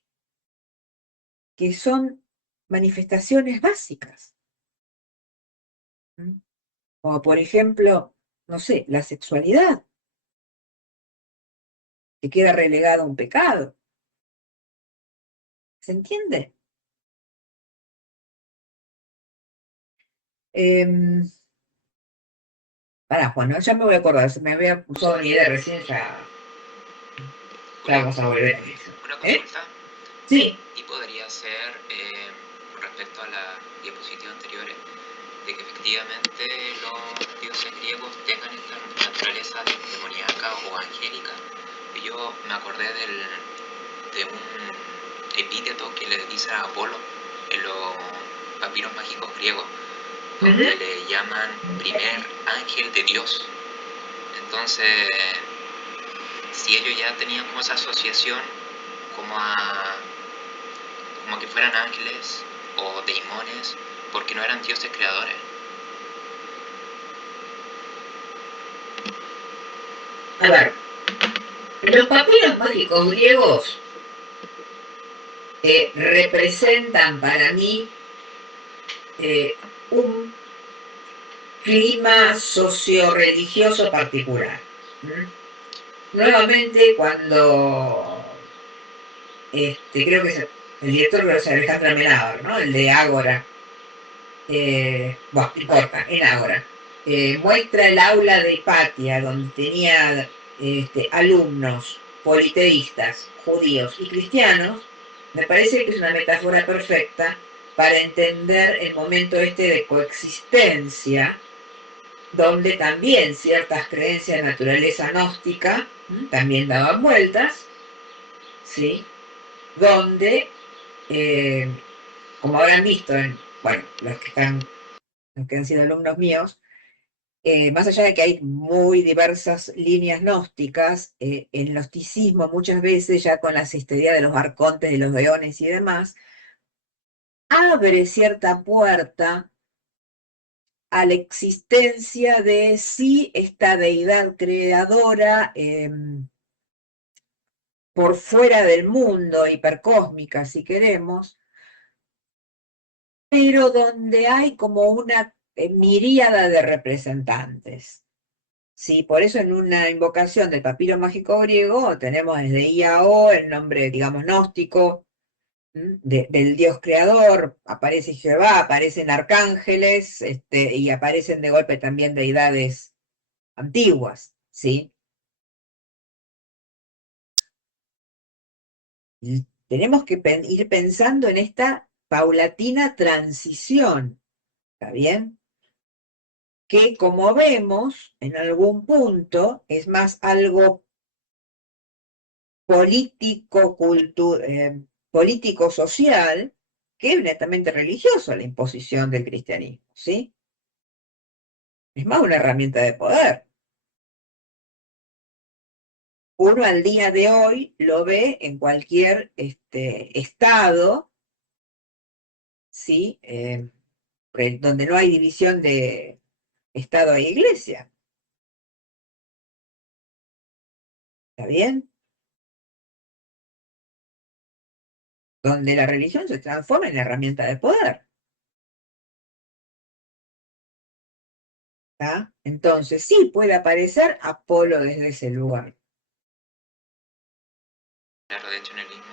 que son manifestaciones básicas. Como por ejemplo, no sé, la sexualidad, que queda relegada a un pecado. ¿Se entiende? Pará, Juan, ¿no? Ya me voy a acordar, se me había usado una idea recién, ya Julia, vamos a volver a eso. una consulta. Sí. Y podría ser, con respecto a las diapositivas anteriores, de que efectivamente los dioses griegos tengan esta naturaleza demoníaca o angélica. Yo me acordé de un epíteto que le dice a Apolo en los papiros mágicos griegos, donde le llaman primer ángel de Dios. Entonces, si ellos ya tenían como esa asociación como como que fueran ángeles o demones, porque no eran dioses creadores. A ver, los papiros mágicos griegos representan para mí un clima socio-religioso particular. Nuevamente, cuando creo que el director es Alejandro Amenábar, ¿no? El de Ágora. Bueno, no importa, en Ágora. Muestra el aula de Hipatia, donde tenía alumnos politeístas, judíos y cristianos. Me parece que es una metáfora perfecta para entender el momento de coexistencia, donde también ciertas creencias de naturaleza gnóstica también daban vueltas, ¿sí? Donde, como habrán visto, bueno, los que han sido alumnos míos, más allá de que hay muy diversas líneas gnósticas, el gnosticismo muchas veces, ya con la idea de los arcontes, de los leones y demás, abre cierta puerta a la existencia de sí esta deidad creadora por fuera del mundo, hipercósmica si queremos, pero donde hay como una miríada de representantes. Sí, por eso en una invocación del papiro mágico griego tenemos desde IAO el nombre, digamos, gnóstico del Dios creador, aparece Jehová, aparecen arcángeles y aparecen de golpe también deidades antiguas, ¿sí? Y tenemos que ir pensando en esta paulatina transición, ¿está bien? Que como vemos, en algún punto es más algo político-social que netamente religioso la imposición del cristianismo, ¿sí? Es más una herramienta de poder. Uno al día de hoy lo ve en cualquier estado, ¿sí? Donde no hay división de Estado e Iglesia. ¿Está bien? Donde la religión se transforma en herramienta de poder. ¿Está? Entonces, sí puede aparecer Apolo desde ese lugar. Claro, de hecho en el mismo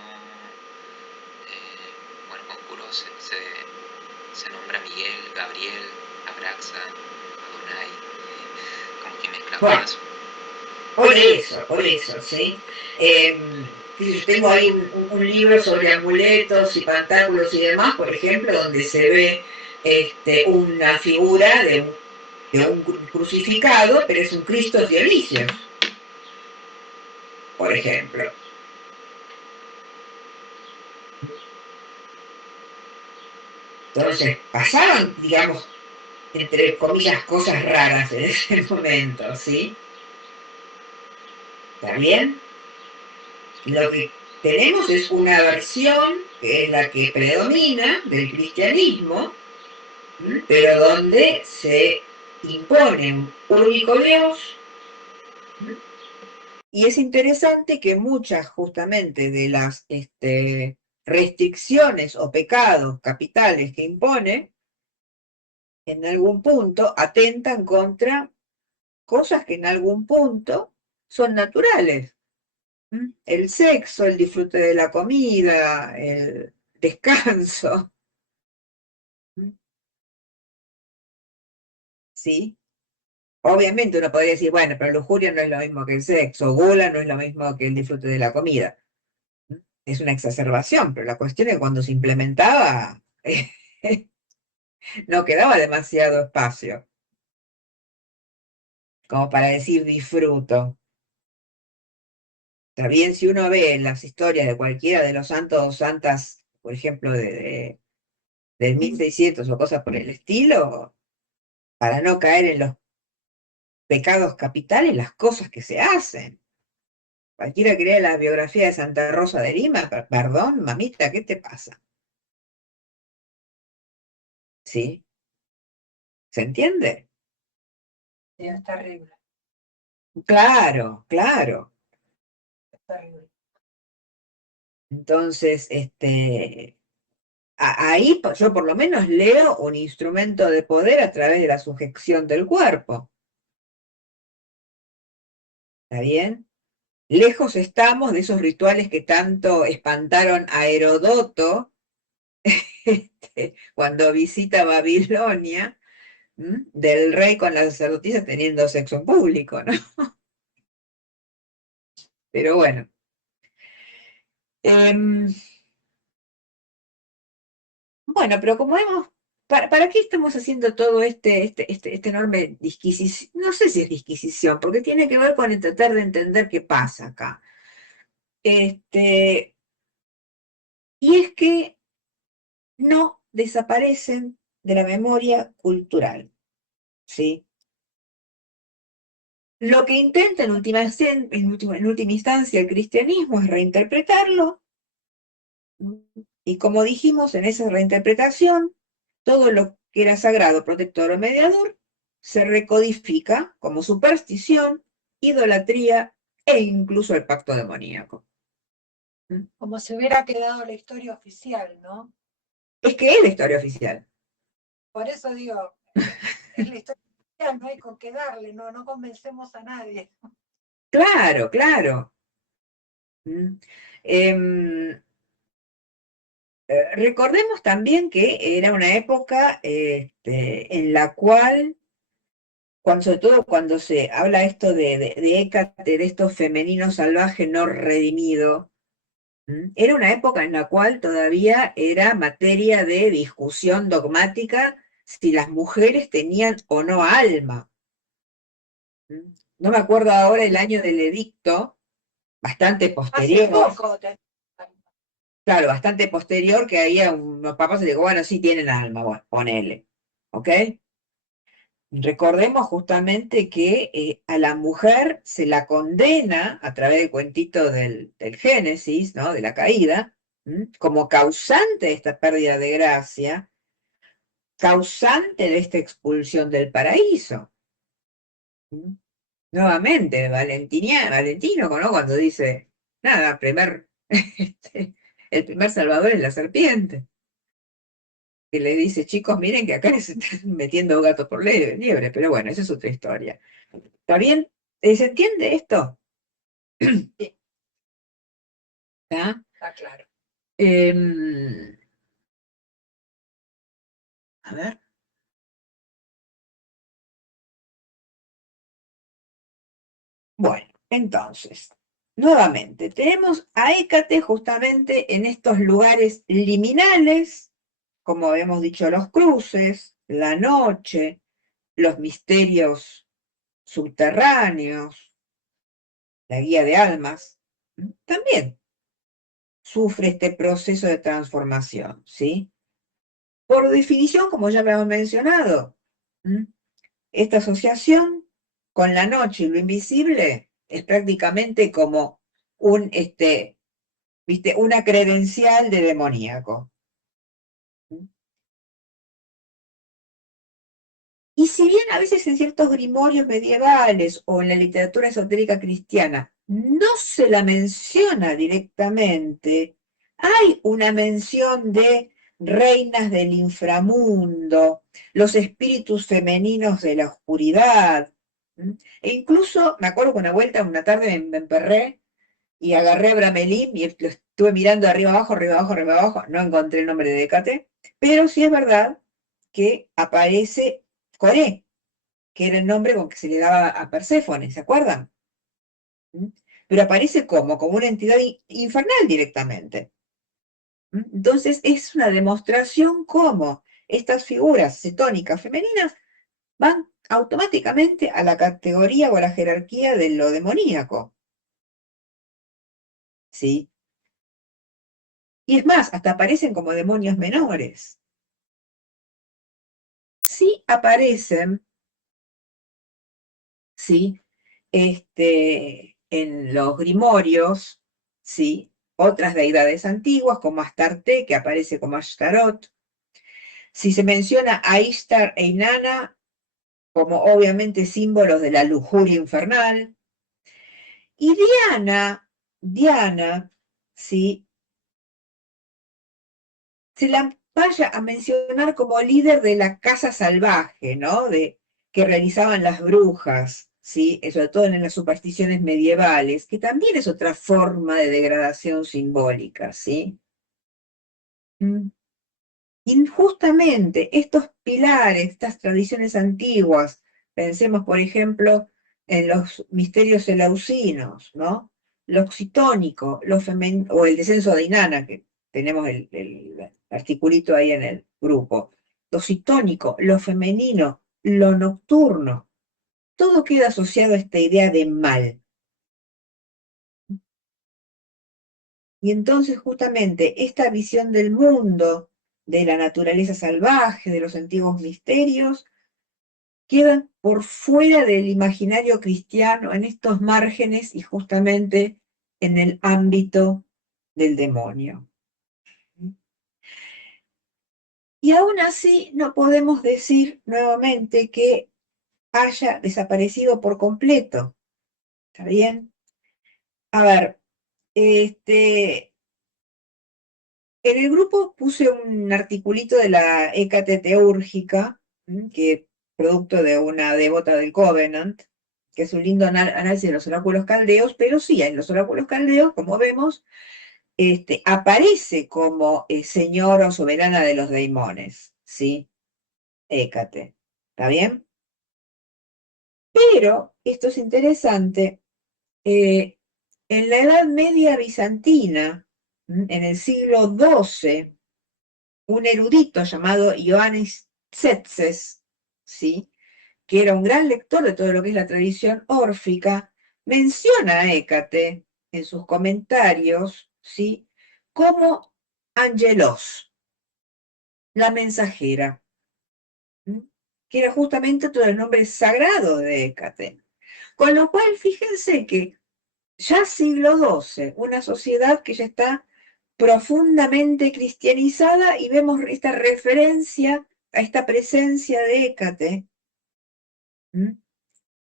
bueno, conjuro se nombra a Miguel, Gabriel, Abraxa, Adonai, como que mezcla todo Bueno, eso. por eso, ¿sí? Yo tengo ahí un libro sobre amuletos y pantáculos y demás, por ejemplo, donde se ve una figura de un crucificado, pero es un Cristo Dionisio, por ejemplo. Entonces, pasaron, digamos, entre comillas, cosas raras en ese momento, ¿sí? ¿Está bien? Lo que tenemos es una versión, que es la que predomina del cristianismo, pero donde se impone un único Dios. Y es interesante que muchas justamente de las restricciones o pecados capitales que impone, en algún punto atentan contra cosas que en algún punto son naturales. El sexo, el disfrute de la comida, el descanso, ¿sí? Obviamente uno podría decir, bueno, pero lujuria no es lo mismo que el sexo, gula no es lo mismo que el disfrute de la comida. Es una exacerbación, pero la cuestión es que cuando se implementaba, no quedaba demasiado espacio como para decir disfruto. Está bien, si uno ve las historias de cualquiera de los santos o santas, por ejemplo, del 1600 o cosas por el estilo, para no caer en los pecados capitales, las cosas que se hacen. Cualquiera que lea la biografía de Santa Rosa de Lima, perdón, mamita, ¿qué te pasa? ¿Sí? ¿Se entiende? Sí, es terrible, Claro, claro. es terrible. Entonces, ahí yo por lo menos leo un instrumento de poder a través de la sujeción del cuerpo. ¿Está bien? Lejos estamos de esos rituales que tanto espantaron a Herodoto cuando visita Babilonia, del rey con la sacerdotisa teniendo sexo en público, ¿no? Pero bueno. Bueno, pero como vemos, ¿para qué estamos haciendo todo este enorme disquisición? No sé si es disquisición, porque tiene que ver con el tratar de entender qué pasa acá. Y es que no desaparecen de la memoria cultural, ¿sí? Lo que intenta en última instancia el cristianismo es reinterpretarlo, y como dijimos, en esa reinterpretación, todo lo que era sagrado, protector o mediador se recodifica como superstición, idolatría e incluso el pacto demoníaco. Como si hubiera quedado la historia oficial, ¿no? Es que es la historia oficial. Por eso digo, es la historia oficial, no hay con qué darle, no, no convencemos a nadie. Claro, claro. Em, Recordemos también que era una época en la cual sobre todo cuando se habla esto de Hécate, de esto femenino salvaje no redimido, era una época en la cual todavía era materia de discusión dogmática si las mujeres tenían o no alma. No me acuerdo ahora el año del edicto, bastante Hace posterior, poco, claro, bastante posterior, que ahí a unos papás se dijo, bueno, sí tienen alma, bueno, ponele, ¿ok? Recordemos justamente que a la mujer se la condena a través del cuentito del Génesis, ¿no? De la caída, como causante de esta pérdida de gracia, causante de esta expulsión del paraíso. Nuevamente, Valentino, ¿no? Cuando dice, nada, el primer salvador es la serpiente, que le dice, chicos, miren que acá se están metiendo gatos por liebre, pero bueno, esa es otra historia. ¿Está bien? ¿Se entiende esto? Sí, ¿Está? está claro. A ver. Bueno, entonces, nuevamente, tenemos a Hécate justamente en estos lugares liminales, como habíamos dicho, los cruces, la noche, los misterios subterráneos, la guía de almas, también sufre este proceso de transformación, ¿sí? Por definición, como ya habíamos mencionado, esta asociación con la noche y lo invisible es prácticamente como ¿viste? Una credencial de demoníaco. Y si bien a veces en ciertos grimorios medievales o en la literatura esotérica cristiana no se la menciona directamente, hay una mención de reinas del inframundo, los espíritus femeninos de la oscuridad. E incluso me acuerdo que una vuelta, una tarde me emperré y agarré a Bramelín y lo estuve mirando arriba abajo, arriba abajo, arriba abajo, no encontré el nombre de Hécate, pero sí es verdad que aparece Coré, que era el nombre con que se le daba a Perséfone, ¿se acuerdan? Pero aparece como una entidad infernal directamente. Entonces es una demostración cómo estas figuras cetónicas femeninas van automáticamente a la categoría o a la jerarquía de lo demoníaco, ¿sí? Y es más, hasta aparecen como demonios menores. Sí aparecen, ¿sí? En los grimorios, ¿sí? Otras deidades antiguas, como Astarte, que aparece como Ashtarot. Si se menciona a Ishtar e Inanna, como obviamente símbolos de la lujuria infernal. Y Diana, ¿sí? Se la vaya a mencionar como líder de la casa salvaje, ¿no? Que realizaban las brujas, ¿sí? Sobre todo en las supersticiones medievales, que también es otra forma de degradación simbólica, ¿sí? Y justamente estos pilares, estas tradiciones antiguas, pensemos por ejemplo en los misterios eleusinos, ¿no? Lo oxitónico, o el descenso de Inanna, que tenemos el articulito ahí en el grupo. Lo oxitónico, lo femenino, lo nocturno, todo queda asociado a esta idea de mal. Y entonces justamente esta visión del mundo, de la naturaleza salvaje, de los antiguos misterios, quedan por fuera del imaginario cristiano, en estos márgenes y justamente en el ámbito del demonio. Y aún así no podemos decir nuevamente que haya desaparecido por completo. ¿Está bien? A ver, en el grupo puse un articulito de la Hécate teúrgica, que producto de una devota del Covenant, que es un lindo análisis de los oráculos caldeos, pero sí, en los oráculos caldeos, como vemos, aparece como señora o soberana de los daimones, ¿sí? Hécate. ¿Está bien? Pero, esto es interesante, en la Edad Media bizantina, en el siglo XII, un erudito llamado Ioannis Tzetzes, ¿sí?, que era un gran lector de todo lo que es la tradición órfica, menciona a Hécate en sus comentarios, ¿sí?, como Angelos, la mensajera, que era justamente todo el nombre sagrado de Hécate. Con lo cual, fíjense que ya siglo XII, una sociedad que ya está profundamente cristianizada y vemos esta referencia a esta presencia de Hécate,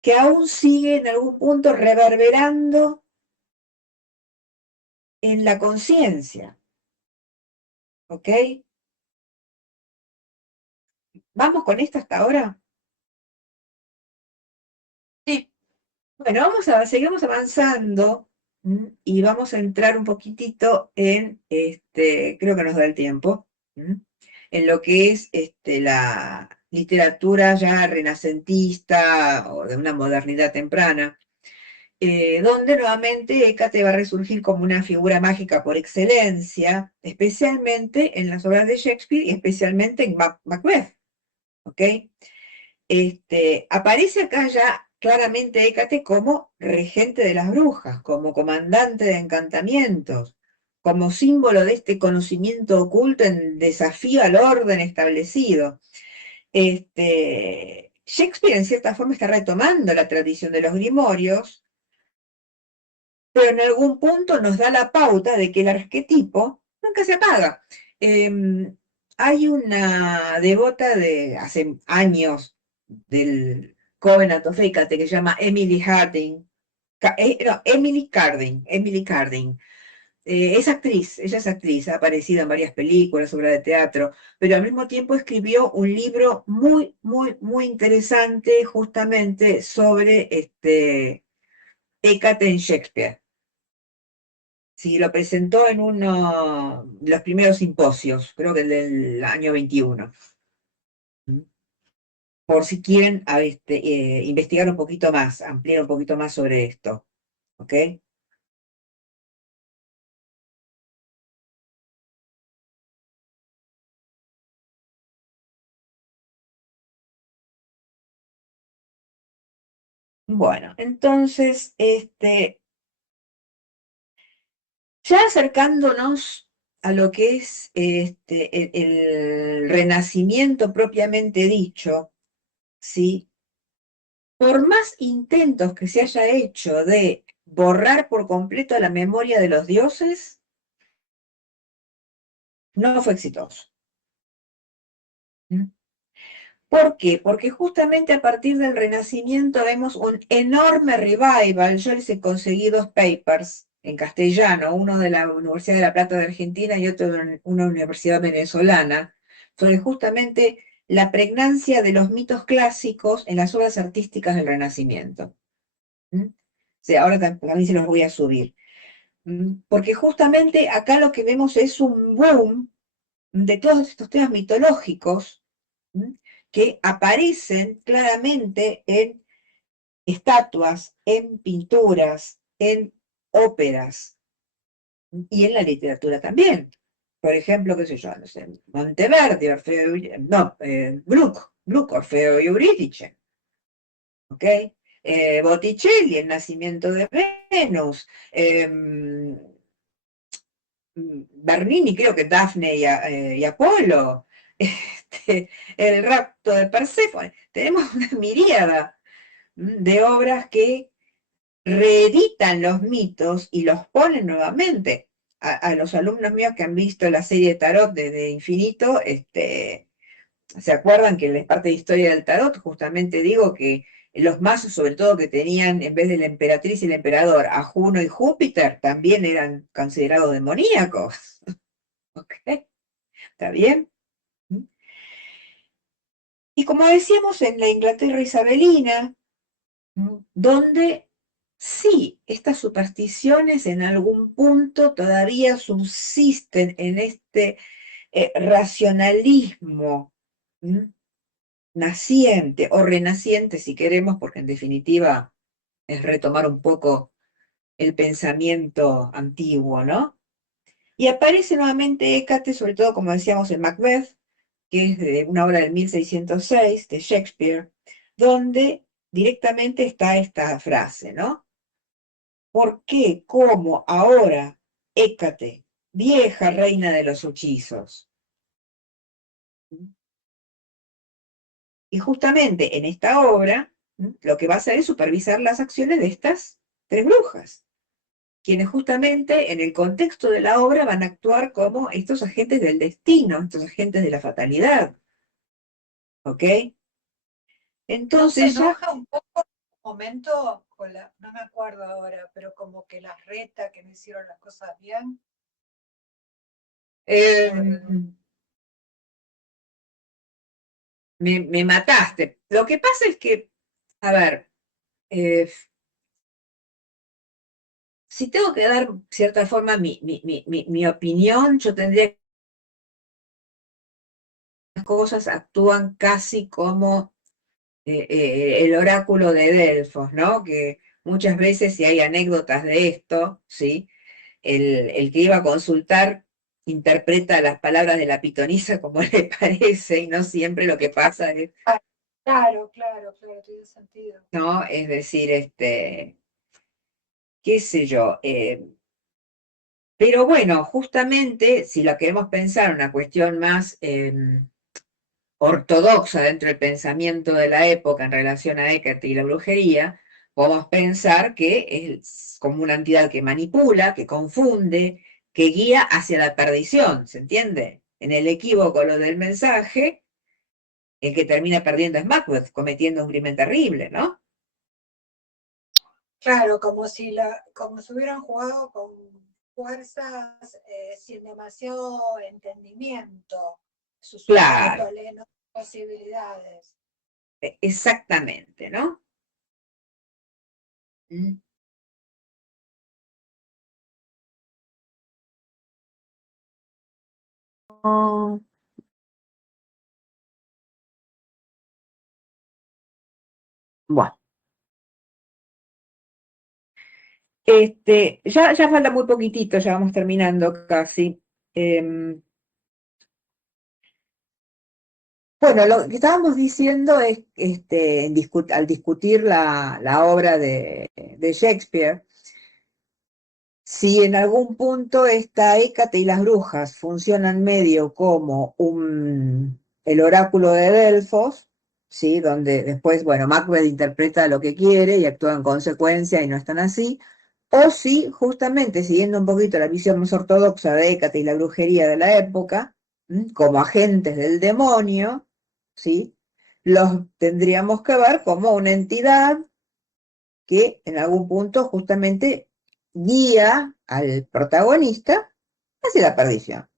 que aún sigue en algún punto reverberando en la conciencia. ¿Ok? ¿Vamos con esto hasta ahora? Sí. Bueno, seguimos avanzando y vamos a entrar un poquitito en, creo que nos da el tiempo, en lo que es la literatura ya renacentista o de una modernidad temprana, donde nuevamente Hécate va a resurgir como una figura mágica por excelencia, especialmente en las obras de Shakespeare y especialmente en Macbeth. ¿Ok? Aparece acá ya claramente Hécate como regente de las brujas, como comandante de encantamientos, como símbolo de este conocimiento oculto en desafío al orden establecido. Shakespeare en cierta forma está retomando la tradición de los grimorios, pero en algún punto nos da la pauta de que el arquetipo nunca se apaga. Hay una devota de hace años del Covenant of Hécate que se llama Emily Harding, no, Emily Carding. Es actriz, ella es actriz, ha aparecido en varias películas, obras de teatro, pero al mismo tiempo escribió un libro muy, muy, muy interesante justamente sobre Hécate en Shakespeare. Sí, lo presentó en uno de los primeros simposios, creo que el del año 21. Por si quieren investigar un poquito más, ampliar un poquito más sobre esto. ¿Ok? Bueno, entonces, ya acercándonos a lo que es el Renacimiento propiamente dicho, ¿sí? Por más intentos que se haya hecho de borrar por completo la memoria de los dioses, no fue exitoso. ¿Por qué? Porque justamente a partir del Renacimiento vemos un enorme revival. Yo les he conseguido dos papers en castellano, uno de la Universidad de La Plata de Argentina y otro de una universidad venezolana, sobre justamente la pregnancia de los mitos clásicos en las obras artísticas del Renacimiento. O sea, ahora también se los voy a subir. Porque justamente acá lo que vemos es un boom de todos estos temas mitológicos que aparecen claramente en estatuas, en pinturas, en óperas y en la literatura también. Por ejemplo, qué sé yo, no sé, Monteverdi, Orfeo, no, Gluck, Orfeo y Eurídice, ¿ok? Botticelli, El nacimiento de Venus, Bernini, creo que Dafne y Apolo, el rapto de Perséfone. Tenemos una miríada de obras que reeditan los mitos y los ponen nuevamente. A los alumnos míos que han visto la serie de Tarot desde Infinito, ¿se acuerdan que en la parte de historia del Tarot justamente digo que los mazos, sobre todo que tenían, en vez de la emperatriz y el emperador, a Juno y Júpiter, también eran considerados demoníacos? ¿Ok? ¿Está bien? Y como decíamos, en la Inglaterra isabelina, donde sí, estas supersticiones en algún punto todavía subsisten en este racionalismo naciente o renaciente, si queremos, porque en definitiva es retomar un poco el pensamiento antiguo, ¿no? Y aparece nuevamente Hécate, sobre todo, como decíamos, en Macbeth, que es de una obra del 1606 de Shakespeare, donde directamente está esta frase, ¿no? ¿Por qué, cómo, ahora, Hécate, vieja reina de los hechizos? Y justamente en esta obra, lo que va a hacer es supervisar las acciones de estas tres brujas, quienes justamente en el contexto de la obra van a actuar como estos agentes del destino, estos agentes de la fatalidad, ¿ok? ¿No se Entonces ya, enoja un poco en un momento con la, no me acuerdo ahora, pero como que las reta que no hicieron las cosas bien? eh, No recuerdo. me mataste. Lo que pasa es que, a ver, eh, si tengo que dar, cierta forma, mi opinión, yo tendría que las cosas actúan casi como el oráculo de Delfos, ¿no? Que muchas veces, si hay anécdotas de esto, ¿sí? El que iba a consultar interpreta las palabras de la pitonisa como le parece y no siempre lo que pasa es, Ah, claro, claro, claro, tiene sentido. ¿no? Es decir, qué sé yo. Pero bueno, justamente, si lo queremos pensar una cuestión más ortodoxa dentro del pensamiento de la época en relación a Hécate y la brujería, podemos pensar que es como una entidad que manipula, que confunde, que guía hacia la perdición, ¿se entiende? En el equívoco lo del mensaje, el que termina perdiendo es Macbeth, cometiendo un crimen terrible, ¿no? Claro, como si hubieran jugado con fuerzas sin demasiado entendimiento, Claro, susurrándole, ¿no? Posibilidades. exactamente, ¿no? Mm. Oh, bueno, ya falta muy poquitito, ya vamos terminando casi. Em, Bueno, lo que estábamos diciendo es, al discutir la obra de Shakespeare, si en algún punto esta Hécate y las brujas funcionan medio como el oráculo de Delfos, ¿sí? Donde después, bueno, Macbeth interpreta lo que quiere y actúa en consecuencia y no están así, o si justamente siguiendo un poquito la visión más ortodoxa de Hécate y la brujería de la época, como agentes del demonio, ¿sí? Los tendríamos que ver como una entidad que en algún punto justamente guía al protagonista hacia la perdición.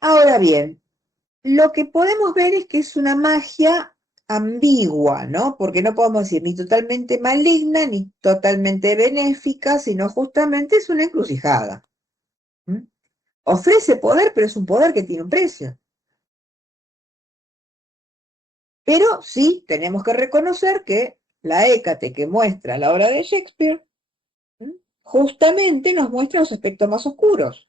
Ahora bien, lo que podemos ver es que es una magia ambigua, ¿no? Porque no podemos decir ni totalmente maligna ni totalmente benéfica, sino justamente es una encrucijada. ¿Mm? Ofrece poder, pero es un poder que tiene un precio. Pero sí tenemos que reconocer que la Hécate que muestra la obra de Shakespeare justamente nos muestra los aspectos más oscuros,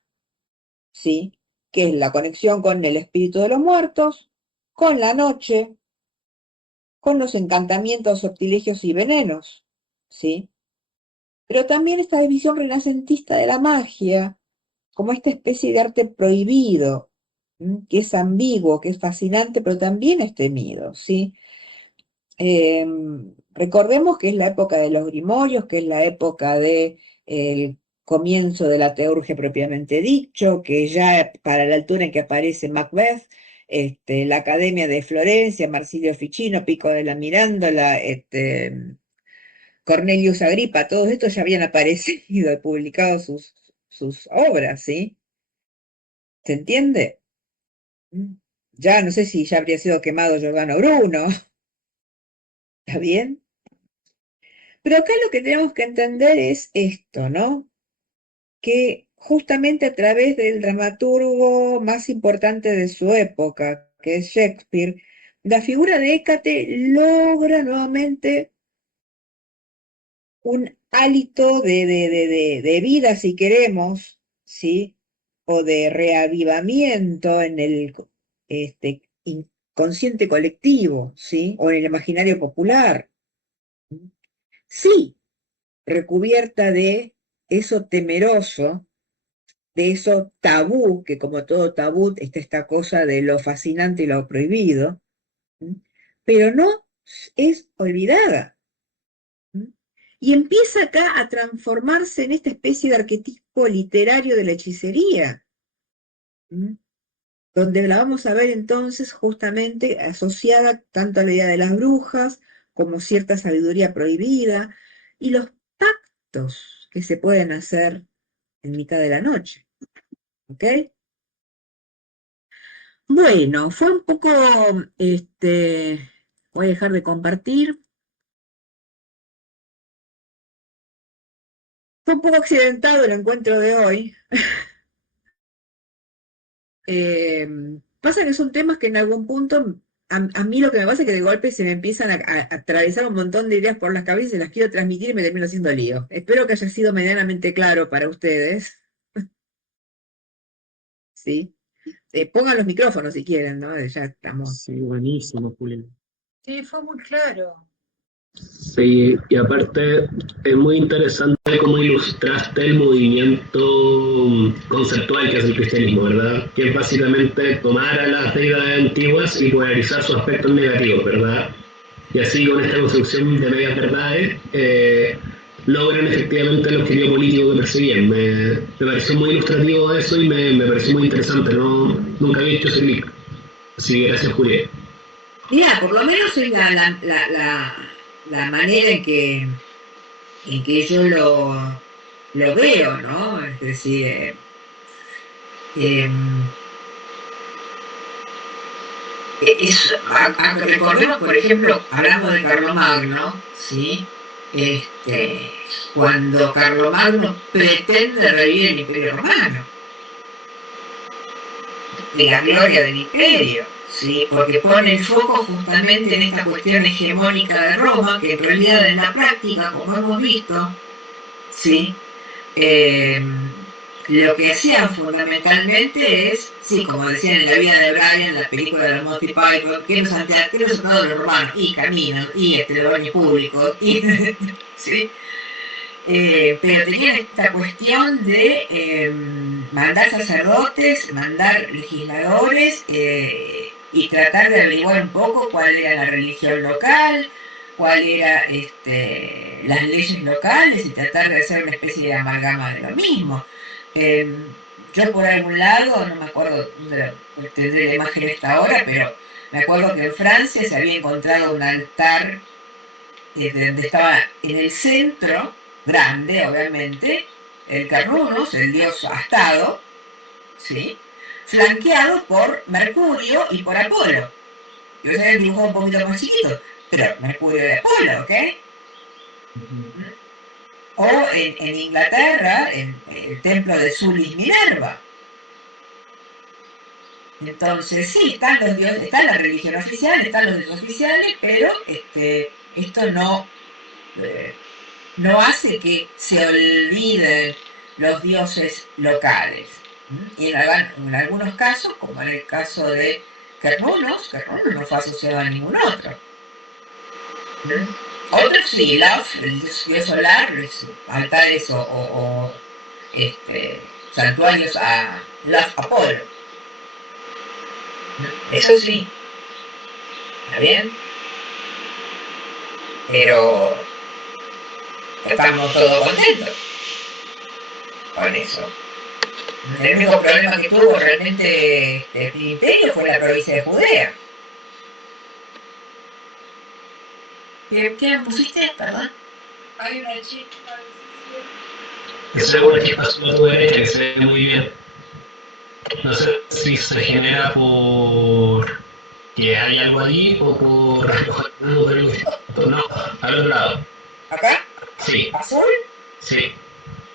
¿sí? Que es la conexión con el espíritu de los muertos, con la noche, con los encantamientos, sortilegios y venenos, ¿sí? Pero también esta división renacentista de la magia, como esta especie de arte prohibido, que es ambiguo, que es fascinante, pero también es temido, ¿sí? Eh, Recordemos que es la época de los grimorios, que es la época de el comienzo de la teurgia propiamente dicho, que ya para la altura en que aparece Macbeth, la Academia de Florencia, Marsilio Ficino, Pico de la Mirandola, Cornelius Agripa, todos estos ya habían aparecido y publicado sus obras, ¿sí? ¿Se entiende? Ya no sé si ya habría sido quemado Giordano Bruno, ¿está bien? Pero acá lo que tenemos que entender es esto, ¿no? Que justamente a través del dramaturgo más importante de su época, que es Shakespeare. La figura de Hécate logra nuevamente un hálito de vida, si queremos, ¿sí? O de reavivamiento en el inconsciente colectivo, ¿sí? O en el imaginario popular. Sí, recubierta de eso temeroso, de eso tabú, que como todo tabú está esta cosa de lo fascinante y lo prohibido, pero no es olvidada. Y empieza acá a transformarse en esta especie de arquetipo literario de la hechicería, donde la vamos a ver entonces justamente asociada tanto a la idea de las brujas como cierta sabiduría prohibida y los pactos que se pueden hacer en mitad de la noche. ¿Ok? Bueno, fue un poco, voy a dejar de compartir. Fue un poco accidentado el encuentro de hoy. Pasa que son temas que en algún punto, a mí lo que me pasa es que de golpe se me empiezan a atravesar un montón de ideas por las cabezas y las quiero transmitir y me termino haciendo lío. Espero que haya sido medianamente claro para ustedes. ¿Sí? Pongan los micrófonos si quieren, ¿no? Ya estamos. Sí, buenísimo, Julián. Sí, fue muy claro. Sí, y aparte es muy interesante cómo ilustraste el movimiento conceptual que es el cristianismo, ¿verdad? Que es básicamente tomar a las deidades antiguas y polarizar sus aspectos negativos, ¿verdad? Y así con esta construcción de medias verdades logran efectivamente el objetivo político que perseguían. Me pareció muy ilustrativo eso y me pareció muy interesante, ¿no? Nunca había visto ese clip. Así que gracias, Julián. Mira, por lo menos es la manera en que yo lo veo, ¿no? Es decir, recordemos, por ejemplo, hablamos de Carlomagno, ¿sí? Cuando Carlomagno pretende revivir el Imperio Romano, de la gloria del imperio, ¿sí? Porque pone el foco justamente en esta cuestión hegemónica de Roma, que en realidad en la práctica, como hemos visto, ¿sí? Lo que hacían fundamentalmente es, sí, como decían en La vida de Brian, la película de los Monty Python, que los antiateros son todos los romanos, y caminan, y los baños públicos, y, ¿sí? Pero tenían esta cuestión de mandar sacerdotes, mandar legisladores y tratar de averiguar un poco cuál era la religión local, cuál era las leyes locales y tratar de hacer una especie de amalgama de lo mismo. Yo por algún lado, no me acuerdo de la imagen esta ahora, pero me acuerdo que en Francia se había encontrado un altar donde estaba en el centro, grande obviamente, el Carrunos, el dios astado, ¿sí? Flanqueado por Mercurio y por Apolo. Yo sé el dibujo un poquito más chiquito, pero Mercurio y Apolo, ¿ok? O en Inglaterra, en el templo de Sulis Minerva. Entonces, sí, están los dioses, está la religión oficial, están los dioses oficiales, pero esto no hace que se olviden los dioses locales. Y en algunos casos, como en el caso de Carrunos no fue asociado a ningún otro. Otros sí, el dios solar, altares o santuarios a Love Apolo. Eso sí, ¿está bien? Pero estamos todos contentos con eso. El único problema que tuvo realmente el imperio fue la provincia de Judea. ¿Qué pusiste, perdón? Hay una chica. Esa es una chispa sobre tu derecha que se ve muy bien. No sé si se genera por que hay algo allí o por no, al otro lado. ¿Acá? Sí, ¿Azul? sí,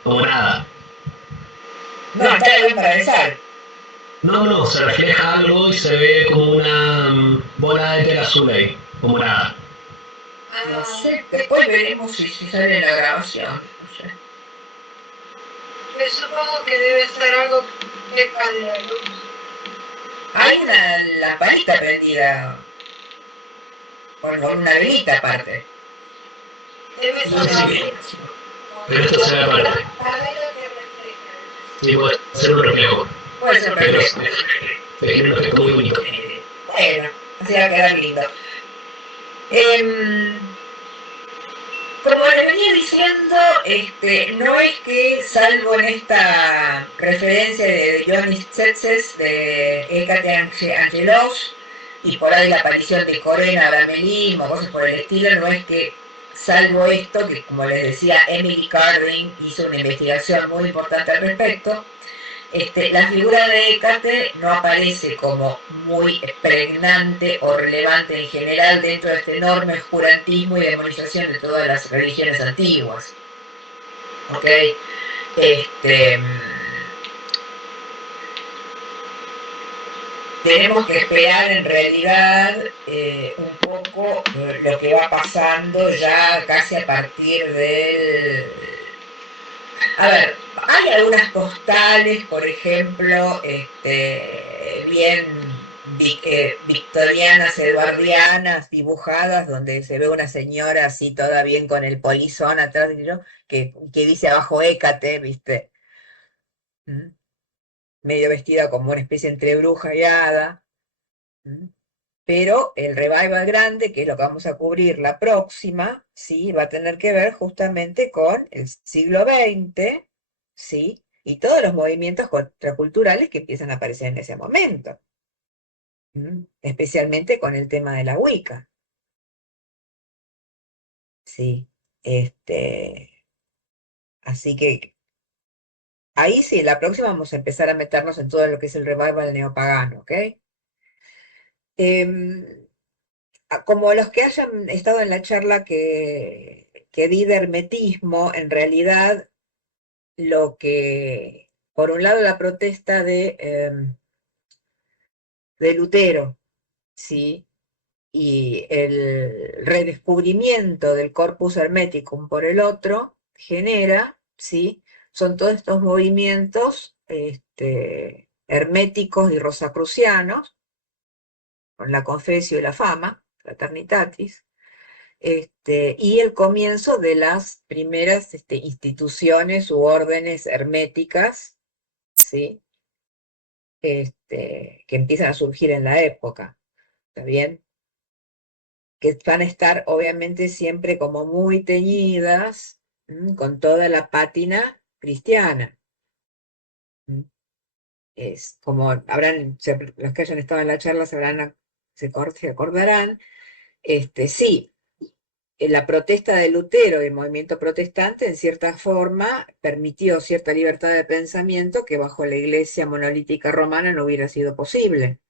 o nada. No, está la lámpara de sal. No, se refleja algo y se ve como una bola de tela azul ahí, o morada. No sé, después veremos si sale en la grabación. No sé. Pues supongo que debe ser algo que cae la luz. Hay una lamparita prendida con una velita aparte. Debe Sí, ser sí, así. pero esto se ve aparte. La vela que refleja. Sí, puede ser un reflejo, Puede ser pero reflejo. se tiene un efecto muy bonito. Bueno, así va a quedar lindo. Como les venía diciendo, no es que, salvo en esta referencia de Johnny Tsetses, de Hécate Angelos, y por ahí la aparición de Corena Bramelin o cosas por el estilo, no es que, salvo esto, que como les decía, Emily Carding hizo una investigación muy importante al respecto, la figura de Hécate no aparece como muy pregnante o relevante en general dentro de este enorme oscurantismo y demonización de todas las religiones antiguas. ¿Ok? Tenemos que esperar en realidad un poco lo que va pasando ya casi a partir del... A ver, hay algunas postales, por ejemplo, bien victorianas, eduardianas, dibujadas, donde se ve una señora así toda bien con el polizón atrás, ¿no? que dice abajo Hécate, ¿viste? ¿Mm? Medio vestida como una especie entre bruja y hada. ¿Mm? Pero el revival grande, que es lo que vamos a cubrir la próxima, ¿sí? Va a tener que ver justamente con el siglo XX, ¿sí? Y todos los movimientos contraculturales que empiezan a aparecer en ese momento. Especialmente con el tema de la Wicca. Sí. Así que ahí sí, la próxima vamos a empezar a meternos en todo lo que es el revival neopagano, ¿ok? Em, Como los que hayan estado en la charla que di de hermetismo, en realidad lo que, por un lado, la protesta de Lutero, ¿sí? Y el redescubrimiento del corpus hermeticum por el otro, genera, ¿sí? Son todos estos movimientos herméticos y rosacrucianos, con la Confessio y la Fama, Fraternitatis, y el comienzo de las primeras instituciones u órdenes herméticas, ¿sí? Que empiezan a surgir en la época, ¿está bien? Que van a estar obviamente siempre como muy teñidas con toda la pátina cristiana. Es como habrán, los que hayan estado en la charla se acordarán, sí, la protesta de Lutero y el movimiento protestante, en cierta forma, permitió cierta libertad de pensamiento que bajo la iglesia monolítica romana no hubiera sido posible.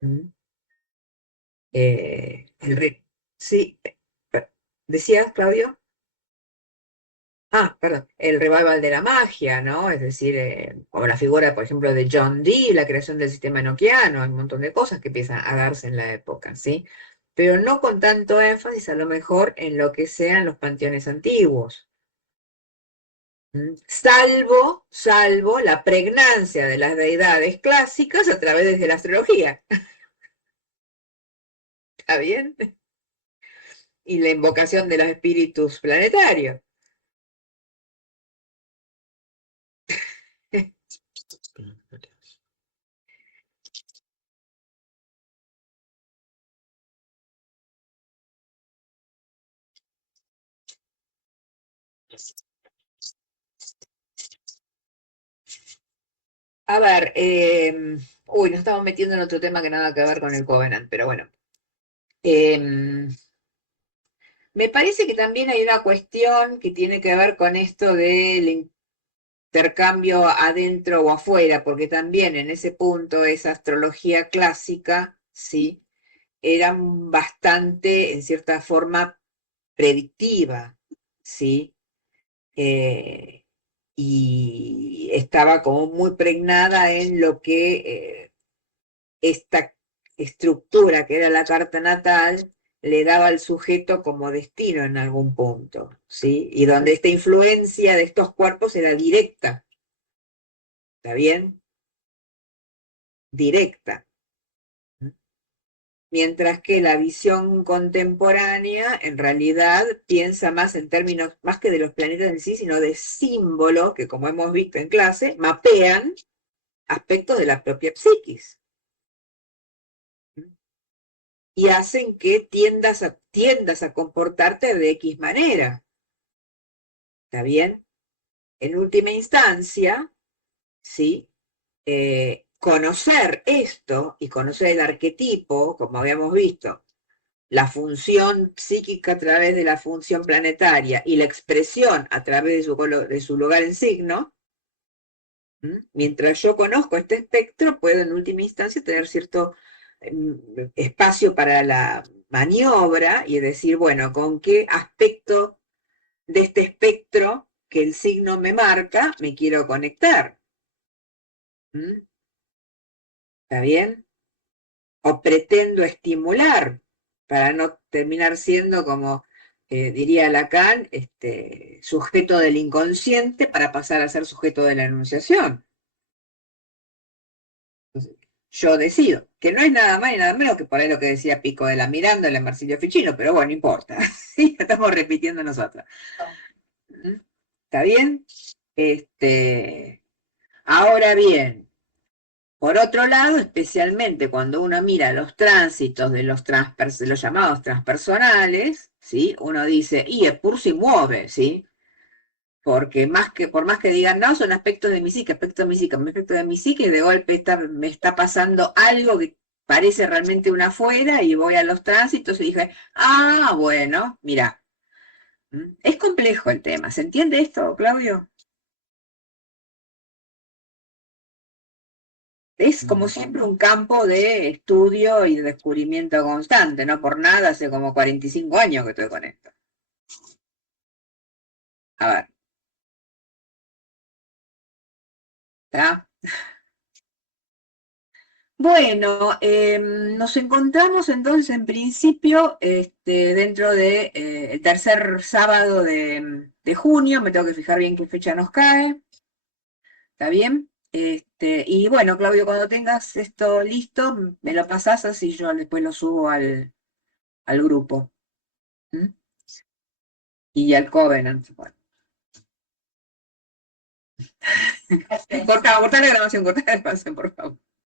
¿Mm? Sí, ¿decías, Claudio? Ah, perdón, el revival de la magia, ¿no? Es decir, como la figura, por ejemplo, de John Dee, la creación del sistema enoquiano, hay un montón de cosas que empiezan a darse en la época, ¿sí? Pero no con tanto énfasis, a lo mejor, en lo que sean los panteones antiguos. Salvo la pregnancia de las deidades clásicas a través de la astrología. ¿Está bien? Y la invocación de los espíritus planetarios. A ver, nos estamos metiendo en otro tema que nada que ver con el Covenant, pero bueno. Me parece que también hay una cuestión que tiene que ver con esto del intercambio adentro o afuera, porque también en ese punto esa astrología clásica, sí, era bastante, en cierta forma, predictiva, ¿sí? y estaba como muy pregnada en lo que esta estructura que era la carta natal le daba al sujeto como destino en algún punto, ¿sí? Y donde esta influencia de estos cuerpos era directa, ¿está bien? Directa. Mientras que la visión contemporánea en realidad piensa más en términos, más que de los planetas en sí, sino de símbolos que, como hemos visto en clase, mapean aspectos de la propia psiquis y hacen que tiendas a comportarte de X manera. ¿Está bien? En última instancia, ¿sí? Conocer esto y conocer el arquetipo, como habíamos visto, la función psíquica a través de la función planetaria y la expresión a través de su lugar en signo, mientras yo conozco este espectro, puedo en última instancia tener cierto espacio para la maniobra y decir, bueno, con qué aspecto de este espectro que el signo me marca me quiero conectar. ¿Está bien? O pretendo estimular para no terminar siendo, como diría Lacan, sujeto del inconsciente para pasar a ser sujeto de la enunciación. Entonces, yo decido, que no es nada más y nada menos que por ahí lo que decía Pico de la Miranda, en Marsilio Ficino, pero bueno, no importa. ¿Sí? Estamos repitiendo nosotros. ¿Está bien? Ahora bien, por otro lado, especialmente cuando uno mira los tránsitos de los llamados transpersonales, ¿sí? Uno dice, y pur si mueve, ¿sí? Porque por más que digan, no, son aspectos de mi psique, aspectos de mi psique, de golpe me está pasando algo que parece realmente una afuera y voy a los tránsitos y dije, ah, bueno, mira, es complejo el tema. ¿Se entiende esto, Claudio? Es como siempre un campo de estudio y de descubrimiento constante, no por nada, hace como 45 años que estoy con esto. A ver. ¿Está? Bueno, nos encontramos entonces en principio dentro de el tercer sábado de junio, me tengo que fijar bien qué fecha nos cae, ¿está bien? Y bueno, Claudio, cuando tengas esto listo, me lo pasás así yo después lo subo al grupo. ¿Mm? Y al Covenant. Bueno. Corta la grabación, por favor.